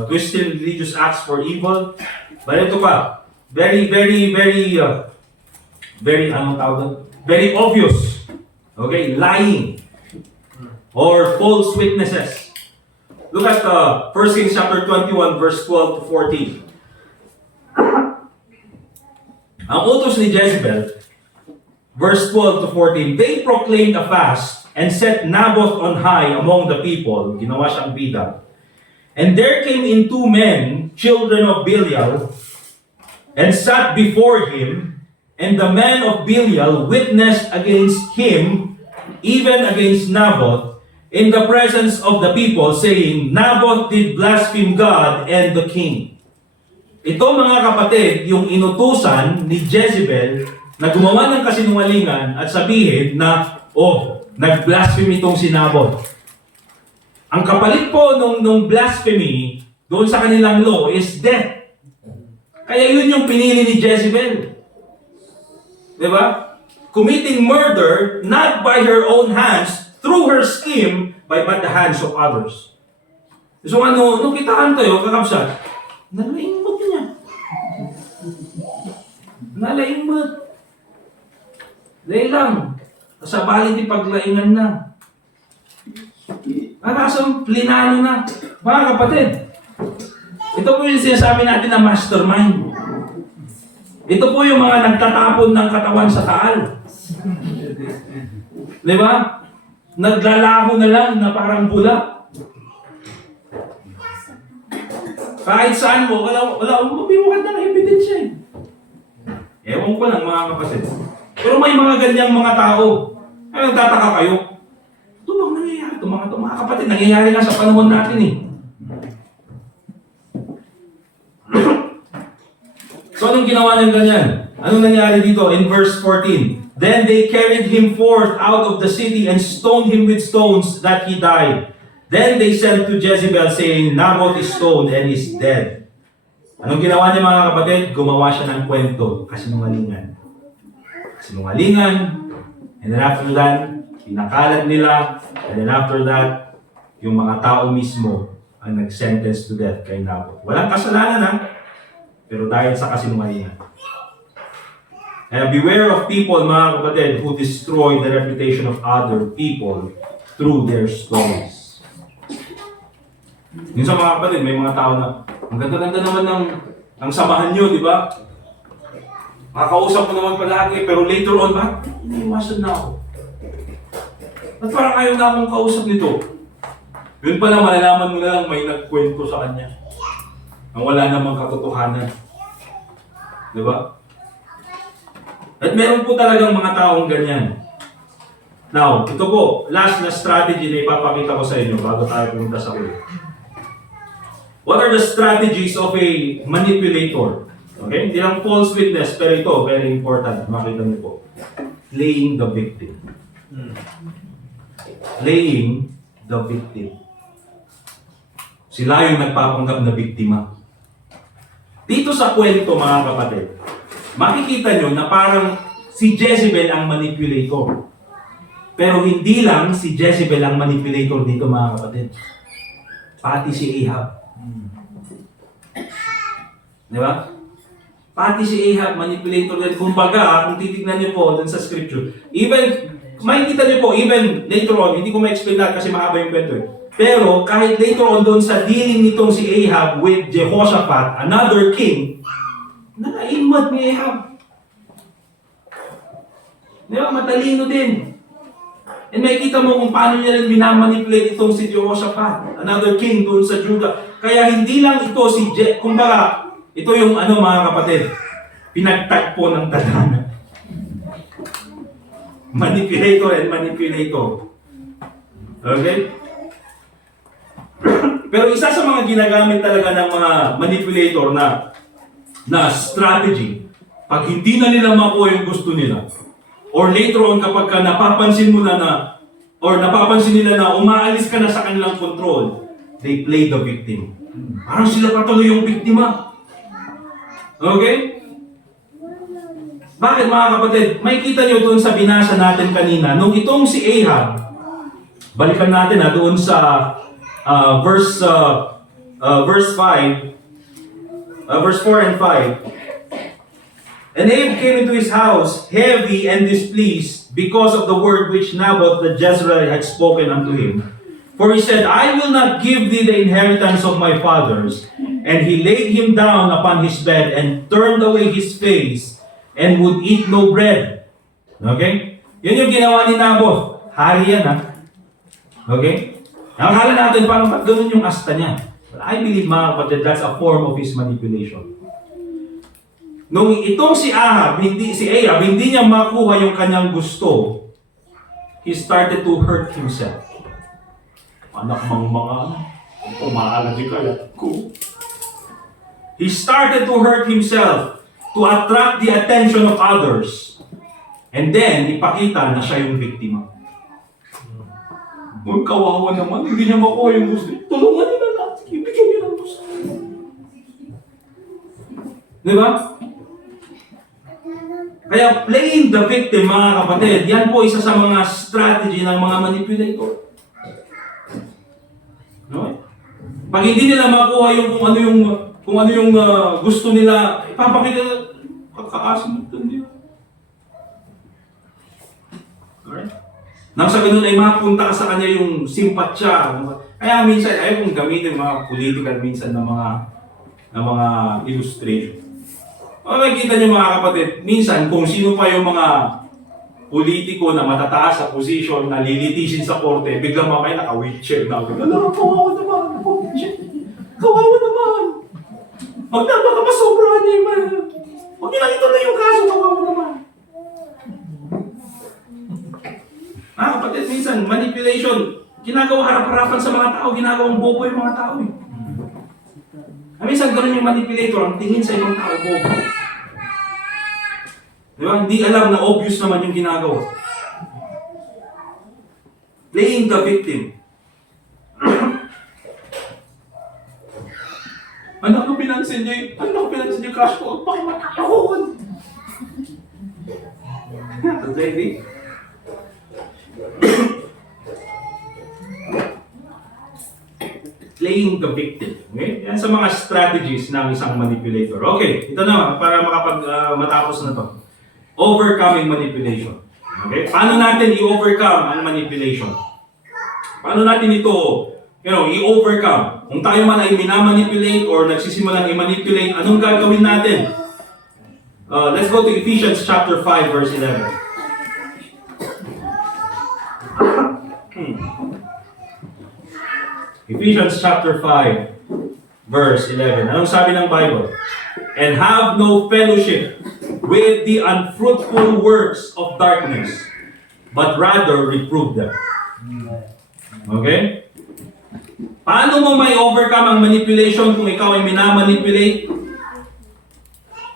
twisting religious acts for evil. But ito pa. Very anong tawag doon? Very obvious. Okay? Lying. Or false witnesses. Look at 1 Kings chapter 21 verse 12 to 14. Ang utos ni Jezebel, verse 12 to 14, they proclaimed a fast and set Naboth on high among the people. Ginawa siyang bida. And there came in 2 men, children of Belial, and sat before him, and the men of Belial witnessed against him, even against Naboth, in the presence of the people, saying, Naboth did blaspheme God and the king. Ito mga kapatid, yung inutusan ni Jezebel na gumawa ng kasinungalingan at sabihin na, nag-blaspheme itong si Naboth. Ang kapalit po nung blasphemy doon sa kanilang law is death. Kaya yun yung pinili ni Jezebel. Diba? Committing murder not by her own hands, through her scheme, but the hands of others. So nung kitaan kayo, kakabsat, nalaimbot niya. Nalaimbot. Dahil lang, sa balit ipaglaingan na. Nakasang plinano na. Mga kapatid, ito po yung sinasabi natin na mastermind. Ito po yung mga nagtatapon ng katawan sa taal. Di ba? Naglalaho na lang na parang bula. Kahit saan mo, wala mabimukan na ebidensya eh. Ewan ko lang mga kapatid. Pero may mga ganyang mga tao. Ay, nagtataka kayo. Ito bang nangyayari? Ito mga kapatid, nangyayari na sa panahon natin eh. So anong ginawa ng ganyan? Anong nangyari dito in verse 14? Then they carried him forth out of the city and stoned him with stones that he died. Then they sent to Jezebel saying, Naboth is stoned and is dead. Anong ginawa niya mga kapatid? Gumawa siya ng kwento, kasinungalingan. And then after that, pinakalat nila. And then after that, yung mga tao mismo ang nag-sentence to death kay Naboth. Walang kasalanan ha, pero dahil sa kasinungalingan. And beware of people, mga kapatid, who destroy the reputation of other people through their stories. Minsan mga kapatid, may mga tao na, ang ganda-ganda naman ng samahan nyo, di ba? Makakausap mo naman palagi, pero later on, bakit iniiwasan na ako? At parang ayaw na akong kausap nito. Yun pala, malalaman mo na lang may nagkwento sa kanya. Ang wala namang katotohanan. Di ba? At meron po talagang mga taong ganyan. Now, ito po, last na strategy na ipapakita ko sa inyo bago tayo pumunta sa ulo. What are the strategies of a manipulator? Okay? Hindi lang false witness, pero ito, very important. Makita niyo po. Playing the victim. Playing the victim. Sila yung nagpapanggap na biktima. Dito sa kwento, mga kapatid, makikita nyo na parang si Jezebel ang manipulator. Pero hindi lang si Jezebel ang manipulator dito, mga kapatid. Pati si Ahab. Di ba? Pati si Ahab, manipulator din. Kumbaga, kung titignan niyo po dun sa scripture, even, makikita niyo po, even later on, hindi ko ma-explain lahat kasi mahaba yung kwento eh. Pero kahit later on doon sa dealing nitong si Ahab with Jehoshaphat, another king, nakaimad ni Ahab. Di ba? Matalino din. And makikita mo kung paano niya rin minamanipulate itong si Jehoshaphat, another king doon sa Judah. Kaya hindi lang ito si kumbaga, ito yung mga kapatid, pinagtagpo ng tadhana. Manipulator and manipulator. Okay? Pero isa sa mga ginagamit talaga ng mga manipulator na strategy, pag hindi na nila makuha yung gusto nila, or later on kapag ka napapansin mo napapansin nila na umaalis ka na sa kanilang control, they play the victim. Parang sila patuloy yung biktima. Okay? Bakit mga kapatid? May kita nyo doon sa binasa natin kanina. Nung itong si Ahab, balikan natin doon sa verse 5, verse 4 and 5. And Ahab came into his house heavy and displeased because of the word which Naboth the Jezreelite had spoken unto him. For he said, I will not give thee the inheritance of my fathers. And he laid him down upon his bed and turned away his face and would eat no bread. Okay? Yun yung ginawa ni Naboth. Hari yan, ha? Okay? Nakakala natin parang ba't ganun yung asta niya. But I believe, mga kapatid, that's a form of his manipulation. Nung itong si Ahab, hindi niya makuha yung kanyang gusto, he started to hurt himself. Anak mang mga umaalagi kaya ko. He started to hurt himself to attract the attention of others. And then, ipakita na siya yung biktima. Kawawa naman, hindi niya makuha yung gusto. Tulungan niyo na natin, ibigay niyo ng gusto. Diba? Kaya playing the victim, mga kapatid, yan po isa sa mga strategy ng mga manipulator. No? Pag hindi nila makuha yung kung ano yung gusto nila, ipapakita kakaasin doon din. Alright? Nang sa ganun ay mapunta ka sa kanya yung simpatsya. Kaya minsan ayaw kong gamitin mga political minsan ng mga illustration. Makikita niyo mga kapatid, minsan kung sino pa yung mga politiko na matataas sa posisyon na lilitisin sa korte, biglang mamaya naka-wheelchair na. Kawawa naman! Kawawa naman! Magpapakapasobrahan niya yung man. Huwag niyo lang ituloy yung kaso, kawawa naman. Mga kapatid, minsan, manipulation, ginagawa harap-harapan sa mga tao, ginagawang bobo yung mga tao. Minsan, ganun yung manipulator, ang tingin sa ibang tao, bobo. Diba? Hindi alam na obvious naman yung ginagawa. Playing the victim. Anak ko pinansin niyo yung crush ko. Bakit matakahon? That's baby. Playing the victim. Okay? Yan sa mga strategies ng isang manipulator. Okay, ito na para matapos na to. Overcoming manipulation. Okay? Paano natin i-overcome ang manipulation? Paano natin ito, i-overcome? Kung tayo man ay minamanipulate or nagsisimulan i-manipulate, anong gagawin natin? Let's go to Ephesians chapter 5 verse 11. Ephesians chapter 5 verse 11. Anong sabi ng Bible? And have no fellowship with the unfruitful works of darkness, but rather reprove them. Okay? Paano mo may overcome ang manipulation kung ikaw ay minamanipulate?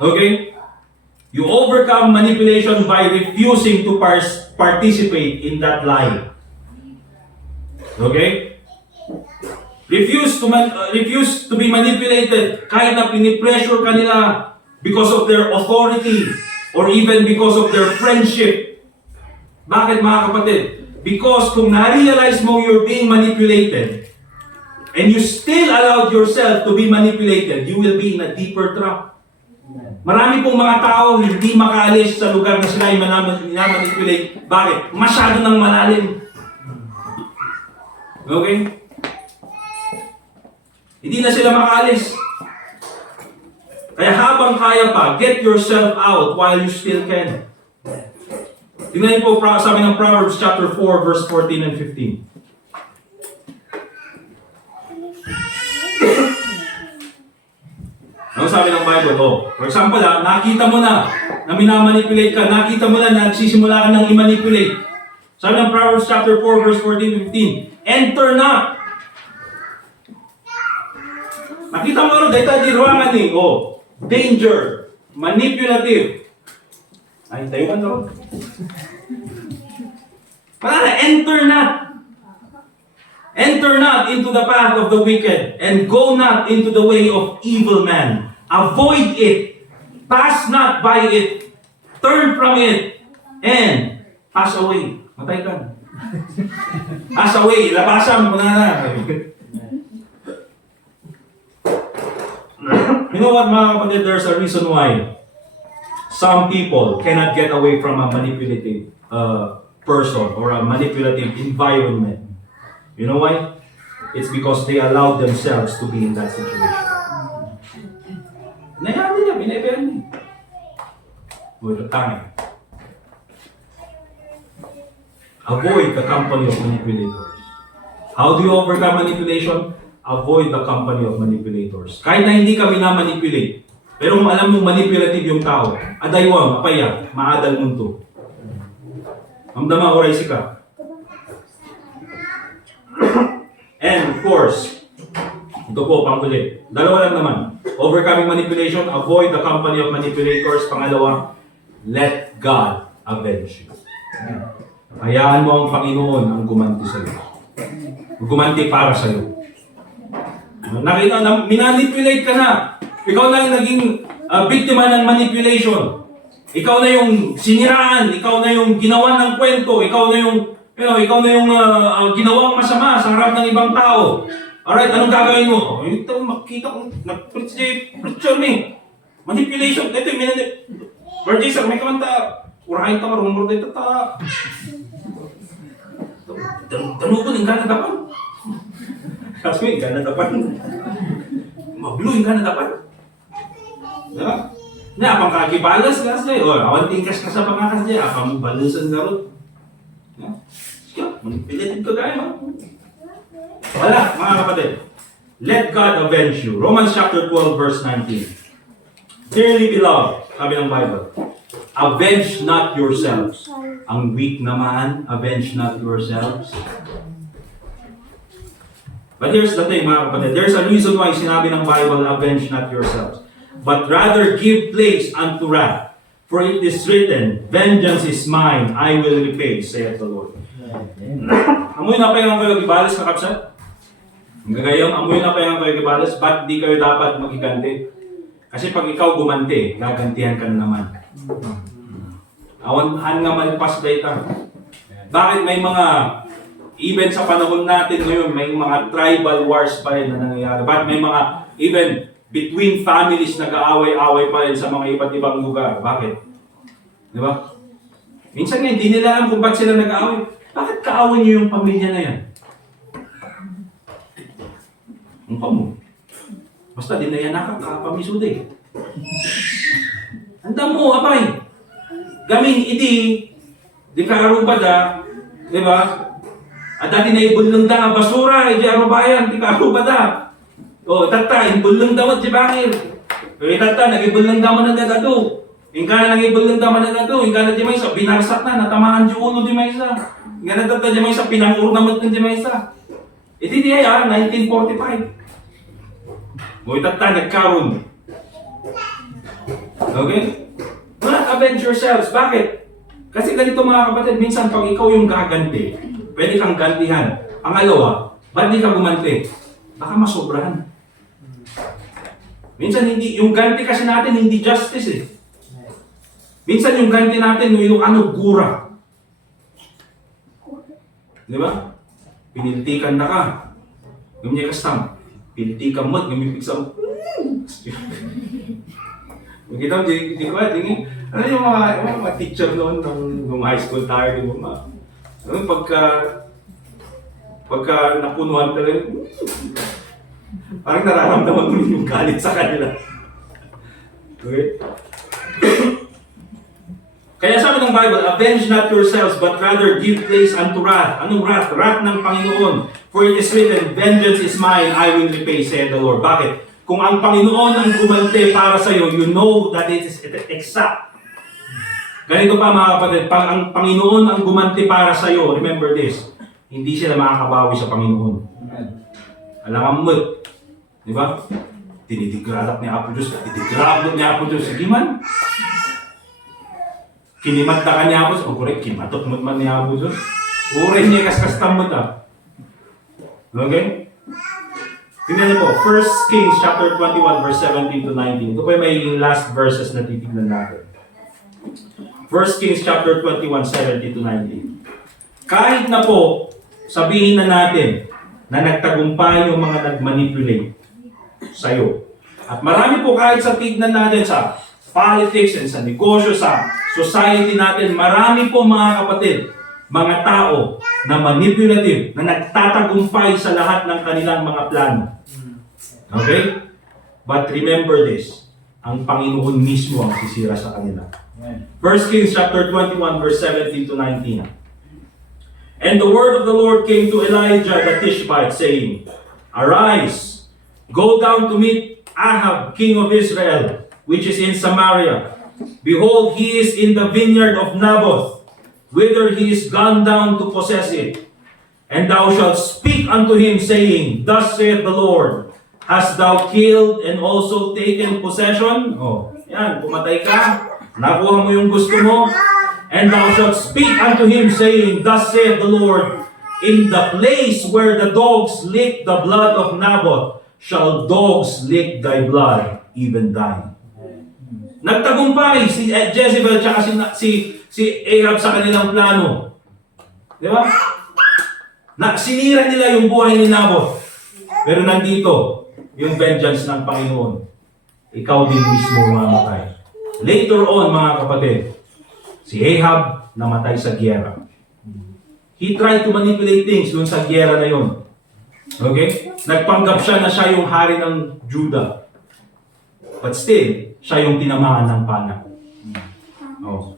Okay? You overcome manipulation by refusing to participate in that lie. Okay? Refuse to be manipulated kahit na pinipressure ka nila because of their authority or even because of their friendship. Bakit mga kapatid? Because kung na-realize mo you're being manipulated and you still allowed yourself to be manipulated, you will be in a deeper trap. Marami pong mga tao hindi makaalis sa lugar na sila ay minamanipulate. Bakit? Masyado nang malalim. Okay? Hindi na sila makaalis. Kaya habang kaya pa, get yourself out while you still can. Tingnan niyo po sabi ng Proverbs chapter 4 verse 14 and 15. Ano sabi ng Bible? For example, nakita mo na minamanipulate ka, nakita mo na nagsisimula ka nang i-manipulate. Sabi ng Proverbs chapter 4 verse 14 and 15. Enter na! Nakita mo rin, dahil tayo ruangan ni, danger, manipulative. Ay, tayo ano? Para enter na. Enter not into the path of the wicked, and go not into the way of evil men. Avoid it. Pass not by it. Turn from it. And pass away. Matay ka. Pass away. Labasan mo na. You know what, mga kapatid? There's a reason why some people cannot get away from a manipulative person or a manipulative environment. You know why? It's because they allowed themselves to be in that situation. Nayaan nila, binabayan nila. With the time. Avoid the company of manipulators. How do you overcome manipulation? Avoid the company of manipulators. Kahit na hindi kami na-manipulate, pero kung alam mo manipulative yung tao, adaywang, apaya, maadal mundo. Mamdama oray sika. And of course, ito po, pangkulit. Dalawa lang naman. Overcoming manipulation, avoid the company of manipulators. Pangalawa, let God avenge you. Hayaan mo ang Panginoon ang gumanti sa iyo. Gumanti para sa iyo. Nakita na, minanipulate ka na. Ikaw na yung naging biktima ng manipulation. Ikaw na yung siniraan, ikaw na yung ginawa ng kwento, ikaw na yung ginawang masama sa harap ng ibang tao. Alright, anong gagawin mo? Ito, makita ko, nag-preacher me. Manipulation, ito yung Lord Jesus, may kamanta. Urahin ka, rumor dito ta. Tanukon, yung ganadapan. Kasi yung ganadapan. Mablo yung ganadapan. Diba? Na, apang kakibalas ka sa'yo. O, awan tingkas ka sa pangakas niya. Apang balusan ka ron. Manipulated ka tayo. Wala, mga kapatid. Let God avenge you. Romans chapter 12, verse 19. Dearly beloved, sabi ng Bible, avenge not yourselves. Ang weak naman, avenge not yourselves. But here's the thing, mga kapatid. There's a reason why sinabi ng Bible, avenge not yourselves. But rather give place unto wrath. For it is written, vengeance is mine, I will repay, saith the Lord. Amoy na pa yung kayo gibalas na kapsat? Ang gagayong, amoy na pa yung kayo gibalas, ba't di kayo dapat magiganti? Kasi pag ikaw gumanti, gagantihan ka na naman. Awan nga malpas data. Bakit may mga, even sa panahon natin ngayon, may mga tribal wars pa rin na nangyayari? Bakit may mga, even between families nag-aaway-aaway pa rin sa mga iba't ibang lugar? Bakit? Di ba? Minsan nga, hindi nila alam kung ba't sila nag-aaway. Bakit kaaway niyo yung pamilya na yan? Ang mo. Basta din na yan nakakapamisod eh. Handa mo, apay. Gamin, di karubad ah. Di ba? At dati na ibulong da, basura, di arubayan, di karubad ah. O, tata, ibulong daw at di bangir. O, tata, nag-ibulong daw man na dado. Ingka na nag-ibulong daw man na dado. Ingka na di may isa, binarsak na, natamaan di ulo di may isa. Ingka na tata di may isa, pinanguro naman di may isa. Iti di ay 1945. O, tata, nagkaroon. Okay? Do not avenge yourselves. Bakit? Kasi ganito mga kapatid, minsan pag ikaw yung gaganti, pwede kang gantihan. Pangalawa, ba't di ka gumanti? Baka masobrahan. Minsan hindi, yung ganti kasi natin hindi justice eh. Minsan yung ganti natin, yung gura. Di ba? Piniltikan na ka. Gumya ka stamp. Piniltikan mo, gumipig sa mo. Magkita mo, di ko ba, tingin. Ano yung mga teacher noon nung high school tayo, di ba? Pagka napunuan talaga, parang nararamdaman mo yung galit sa kanila. Okay? Kaya sabi ng Bible, avenge not yourselves, but rather give place unto wrath. Anong wrath? Wrath ng Panginoon. For it is written, vengeance is mine, I will repay, said the Lord. Bakit? Kung ang Panginoon ang gumanti para sa iyo, you know that it is exact. Ganito pa mga kapatid, pag ang Panginoon ang gumanti para sa iyo, remember this, hindi sila makakabawi sa Panginoon. Alam mo, di ba? Tinidigralak ni Apo Diyos, tinidigralak ni Apo Diyos. Sige man. Kinimata ka ni Apo Diyos. O correct, kimatot mo man ni Apo Diyos. Uray niya kaskas tamot ah. Okay? Tingnan niyo po, 1 Kings chapter 21 verse 17 to 19. Ito po yung may last verses na titignan natin. 1 Kings chapter 21, 17 to 19. Kahit na po, sabihin na natin na nagtagumpay yung mga nagmanipulate sa'yo. At marami po kahit sa tignan natin sa politics and sa negosyo, sa society natin, marami po mga kapatid, mga tao na manipulative, na nagtatagumpay sa lahat ng kanilang mga plano. Okay? But remember this, ang Panginoon mismo ang sisira sa kanila. 1 Kings chapter 21 verse 17 to 19. And the word of the Lord came to Elijah the Tishbite, saying, Arise, go down to meet Ahab, king of Israel, which is in Samaria. Behold, he is in the vineyard of Naboth, whither he is gone down to possess it. And thou shalt speak unto him, saying, Thus saith the Lord, Hast thou killed and also taken possession? Oh, yan, pumatay ka, nakuha mo yung gusto mo. And thou shalt speak unto him, saying, Thus saith the Lord, In the place where the dogs lick the blood of Naboth, shall dogs lick thy blood, even thine. Nagtagumpay si Jezebel at si Ahab sa kanilang plano. Di ba? Sinira nila yung buhay ni Naboth. Pero nandito, yung vengeance ng Panginoon. Ikaw din mismo mamatay. Later on, mga kapatid, si Ahab namatay sa giyera. He tried to manipulate things dun sa giyera na yun. Okay? Nagpanggap siya na siya yung hari ng Judah. But still, siya yung tinamaan ng pana. Oh.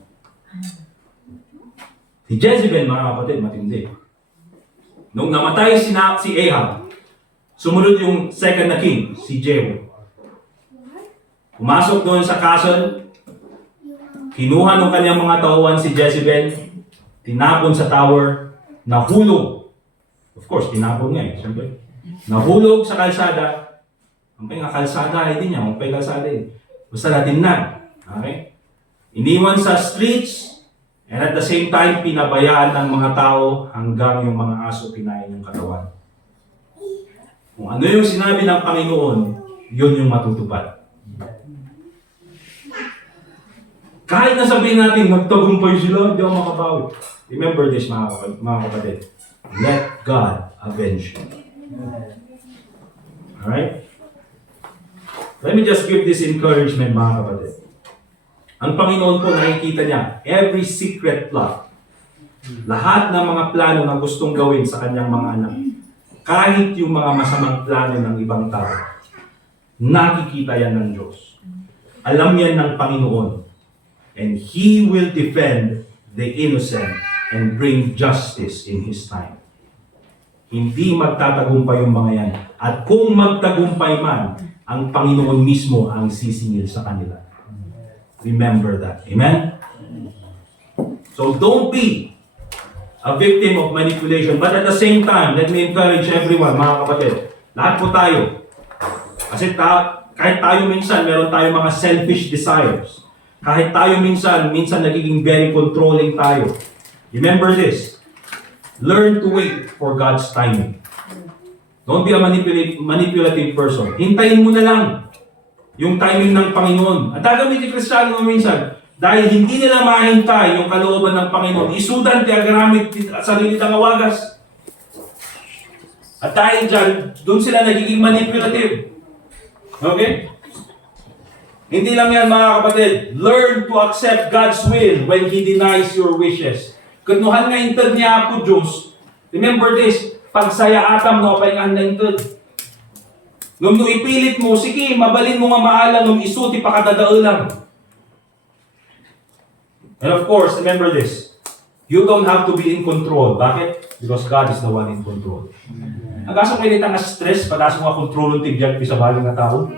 Si Jezebel, mga kapatid, matindi. Nung namatay si Ahab, sumunod yung second na king, si Jehu. Pumasok doon sa castle, kinuha ng kanyang mga tauhan si Jezebel, tinapon sa tower, nahulog. Of course, tinapon nga eh, siyempre. Nahulog sa kalsada. Ang nga kalsada ay din niya, ang kalsada eh. Basta natin na. Okay? Iniwan sa streets, and at the same time, pinabayaan ng mga tao hanggang yung mga aso kinain yung katawan. Kung ano yung sinabi ng Panginoon, yun yung matutupad. Kahit na sabihin natin, nagtagumpay sila, hindi ako makabawi. Remember this, mga kapatid. Let God avenge you. Alright? Let me just give this encouragement, mga kapatid. Ang Panginoon po, nakikita niya, every secret plot, lahat ng mga plano na gustong gawin sa kanyang mga anak, kahit yung mga masamang plano ng ibang tao, nakikita yan ng Diyos. Alam yan ng Panginoon. And He will defend the innocent and bring justice in His time. Hindi magtatagumpay yung mga yan. At kung magtagumpay man, ang Panginoon mismo ang sisingil sa kanila. Remember that. Amen? So don't be a victim of manipulation. But at the same time, let me encourage everyone, mga kapatid. Lahat po tayo. Kasi kahit tayo minsan, meron tayong mga selfish desires. Kahit tayo minsan nagiging very controlling tayo. Remember this. Learn to wait for God's timing. Don't be a manipulative person. Hintayin mo na lang yung timing ng Panginoon. At gagamitin Kristiyano minsan, dahil hindi nila mahintay yung kalooban ng Panginoon, isudan ti agaramit at sarili tangawagas. At dahil dyan, doon sila nagiging manipulative. Okay? Hindi lang yan, mga kapatid. Learn to accept God's will when He denies your wishes. Kunuhan nga inted niya ako, Diyos. Remember this, pagsaya atam no, paingan na inted. Nung ipilit mo, sige, mabalin mo nga maalam, nung isuti pa kadadaulang. And of course, remember this, you don't have to be in control. Bakit? Because God is the one in control. Ang kaso kayo nitang stress, pagkaso nga kontrol ng tibiyag sa baling na tao.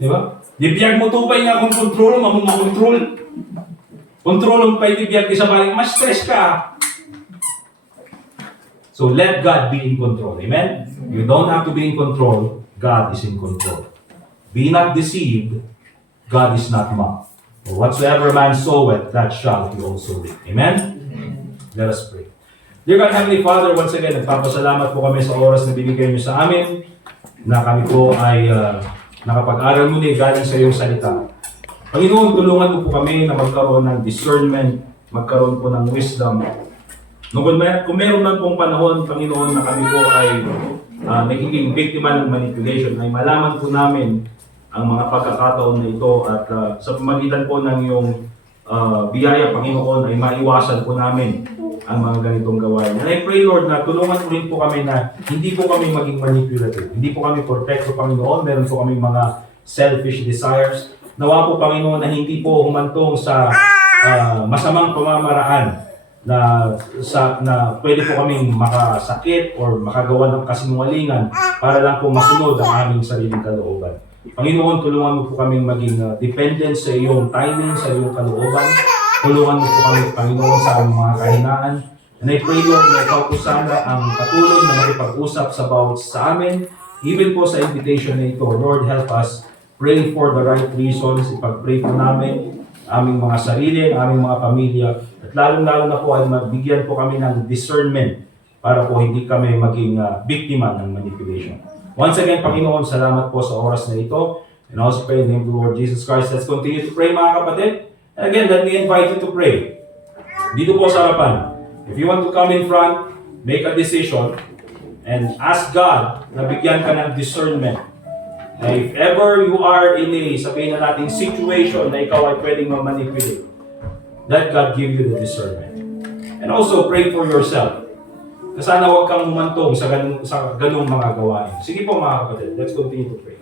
Di ba? Tibiyag mo tupay nga kung kontrol, mamong makontrol. Kontrol mo pa yung tibiyag sa baling, mas stress ka. So let God be in control. Amen? You don't have to be in control. God is in control. Be not deceived. God is not mocked. For whatsoever man soweth, that shall he also reap. Amen? Let us pray. Dear God, Heavenly Father, once again, nagpapasalamat po kami sa oras na binigay niyo sa amin na kami po ay nakapag-aral muli galing sa iyong salita. Panginoon, tulungan mo po kami na magkaroon ng discernment, magkaroon po ng wisdom. Kung meron man pong panahon, Panginoon, na kami po ay nagiging biktima ng manipulation, ay malaman po namin ang mga pagkakataon na ito at sa pamagitan po ng iyong biyaya, Panginoon, ay maiwasan po namin ang mga ganitong gawain. And I pray, Lord, na tulungan mo rin po kami na hindi po kami maging manipulative. Hindi po kami perfecto, Panginoon. Meron po kami mga selfish desires. Nawa po, Panginoon, na hindi po humantong sa masamang pamamaraan na pwede po kaming makasakit or makagawa ng kasinungalingan para lang po masunod ang aming sariling kalooban. Panginoon, tulungan mo po kaming maging dependent sa iyong timing, sa iyong kalooban. Tulungan mo po kami, Panginoon, sa aming mga kahinaan. And I pray, Lord, na ikaw po sana ang patuloy na makipag-usap sa amin, even po sa invitation na ito. Lord, help us pray for the right reasons. Ipag-pray po namin aming mga sarili, aming mga pamilya, at lalong-lalo na po ay magbigyan po kami ng discernment para po hindi kami maging biktima ng manipulation. Once again, Panginoon, salamat po sa oras na ito. And also pray in the name of the Lord Jesus Christ. Let's continue to pray, mga kapatid. And again, let me invite you to pray. Dito po sa harapan. If you want to come in front, make a decision, and ask God na bigyan ka ng discernment. Na if ever you are in a, sabihin na natin, situation na ikaw ay pwedeng ma-manipulate, let God give you the discernment. And also, pray for yourself. Sana huwag kang humantong sa ganung mga gawain. Sige po, mga kapatid, let's continue to pray.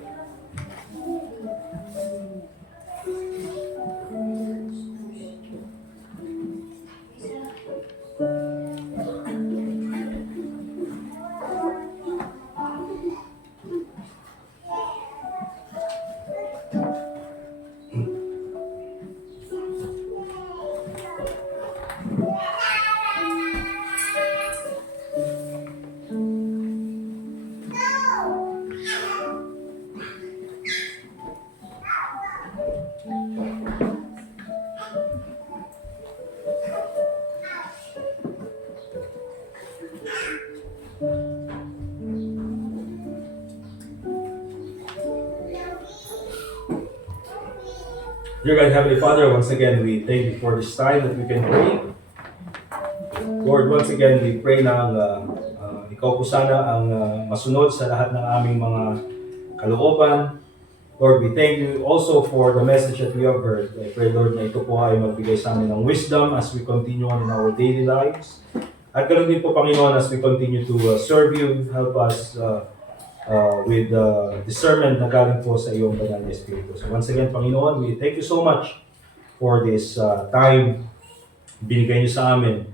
Dear God, Heavenly Father, once again, we thank you for this time that we can pray. Lord, once again, we pray na ikaw po sana ang masunod sa lahat ng aming mga kalooban. Lord, we thank you also for the message that we have heard. I pray, Lord, na ito po ay magbigay sa amin ng wisdom as we continue on in our daily lives. At ganoon din po, Panginoon, as we continue to serve you, help us with discernment na galing po sa iyong banal na Espiritu. So once again, Panginoon, we thank you so much for this time binigay niyo sa amin.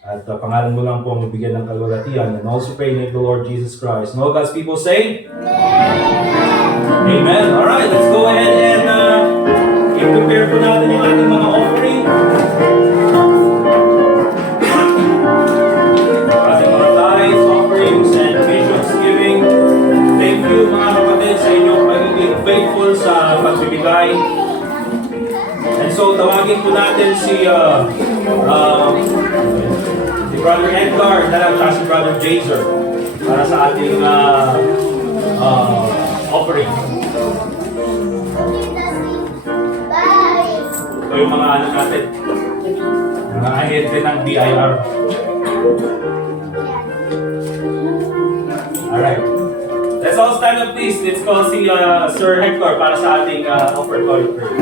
At pangalan mo lang po ang mabigyan ng kalwalatian. And also pray in the Lord Jesus Christ. And all God's people say? Amen. Amen. Alright, let's go ahead and i-prepare po natin yung ating mga offering. Ating mga tithes, offerings, and missions giving. Thank you, mga kapatid, sa inyong pagiging faithful sa pagbibigay. And so, tawagin po natin si Brother Edgar, at si Brother Jazer para sa ating offering. Ito yung mga ano natin, mga ahente ng DIR. Alright. Let's all stand up, please. Let's call si Sir Hector para sa ating offertory prayer.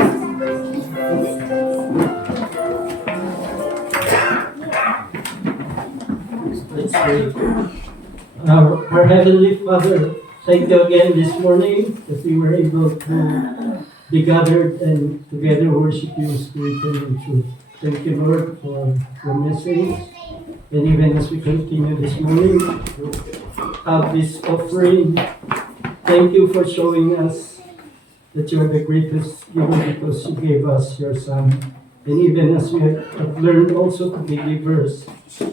Let's pray. Our Heavenly Father, thank you again this morning that we were able to be gathered and together worship you in spirit and in truth. Thank you, Lord, for your message. And even as we continue this morning to have this offering, thank you for showing us that you are the greatest giver because you gave us your Son. And even as we have learned also to be givers,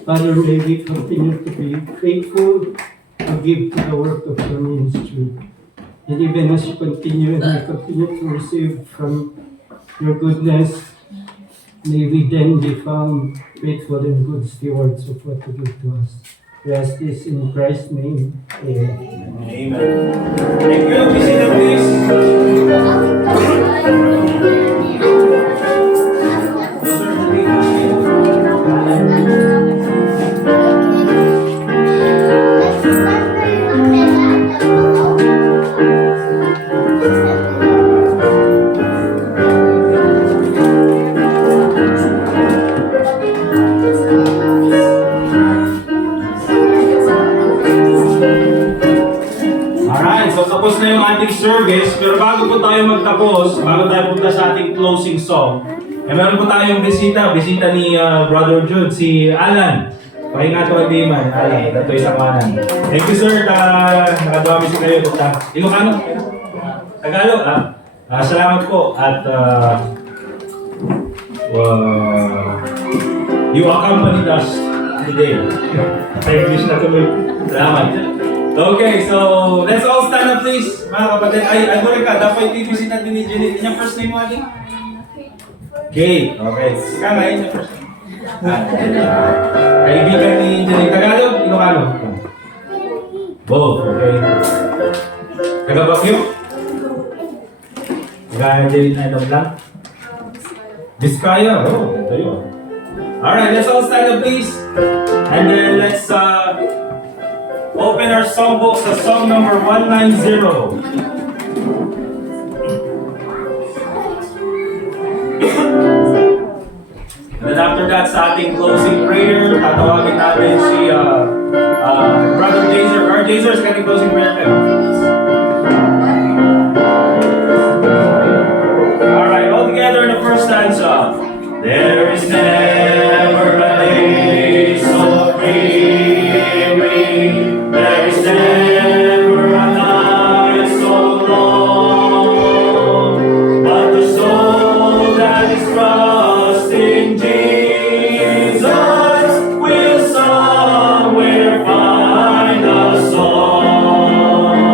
Father, may we continue to be faithful to give to the work of your ministry. And even as you continue and we continue to receive from your goodness, May we then be found faithful and good stewards of what you give to us. We ask this in Christ's name. Amen. Amen. Thank you. Be seated, please. Alright, so tapos na yung ating service. Pero bago po tayo magtapos, bago tayo punta sa ating closing song, meron po tayong bisita ni Brother Jude, si Alan. Pahinga to di man, Alan, ito isang kanan. Thank you sir, nakadami si kayo. Ilocano? Tagalog, salamat po at you accompanied us today. English na tuloy. Salamat. Okay, so let's all stand up please, mga kapatid. Ay, ano rin ka, dapat i-visit natin ni Jenny. Yung first name mo, Ali? Kate. Okay. Ika nga yun yung first name. Kaibigan ni Jenny. Tagalog, Ilocano? Both, okay. Taga-Baguio? Taga-Jenny na ilang lang? Vizcaya? Oh, ito yun. Alright, let's all stand up please. And then let's open our songbooks to song number 190. And then after that, sa ating closing prayer, tatawagin natin si Brother Jazer. Brother Jazer, sa ating closing prayer kayo. Alright, all together in the first stanza. There is never a day so dreary. There is never a night so long. But the soul that is trusting Jesus will somewhere find a song.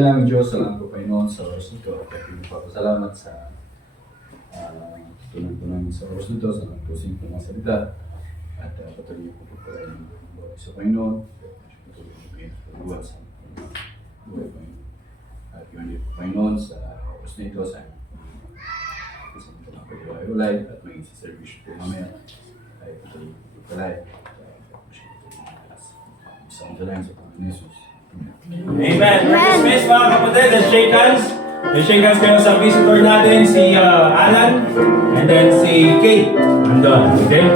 Dakilan namin Diyos, salamat po Panginoon sa oras nito. At aking magpapasalamat sa tulong po namin sa oras nito, sa nagpusing po mga salita. At patuloy po po pala ng buhay sa Panginoon. Patuloy po kayo sa pagbuhat sa buhay Panginoon. At yun din po Panginoon sa oras nito, sa ito na pag-iwalay at maging si service po mamaya. Ay patuloy po pala. Sa undalan sa Panginoon Jesus. Amen. We're dismissed mga kapatid. Let's shake hands. Let's shake hands kayo sa visitor natin, si Alan, and then si Kate. Andun. Okay?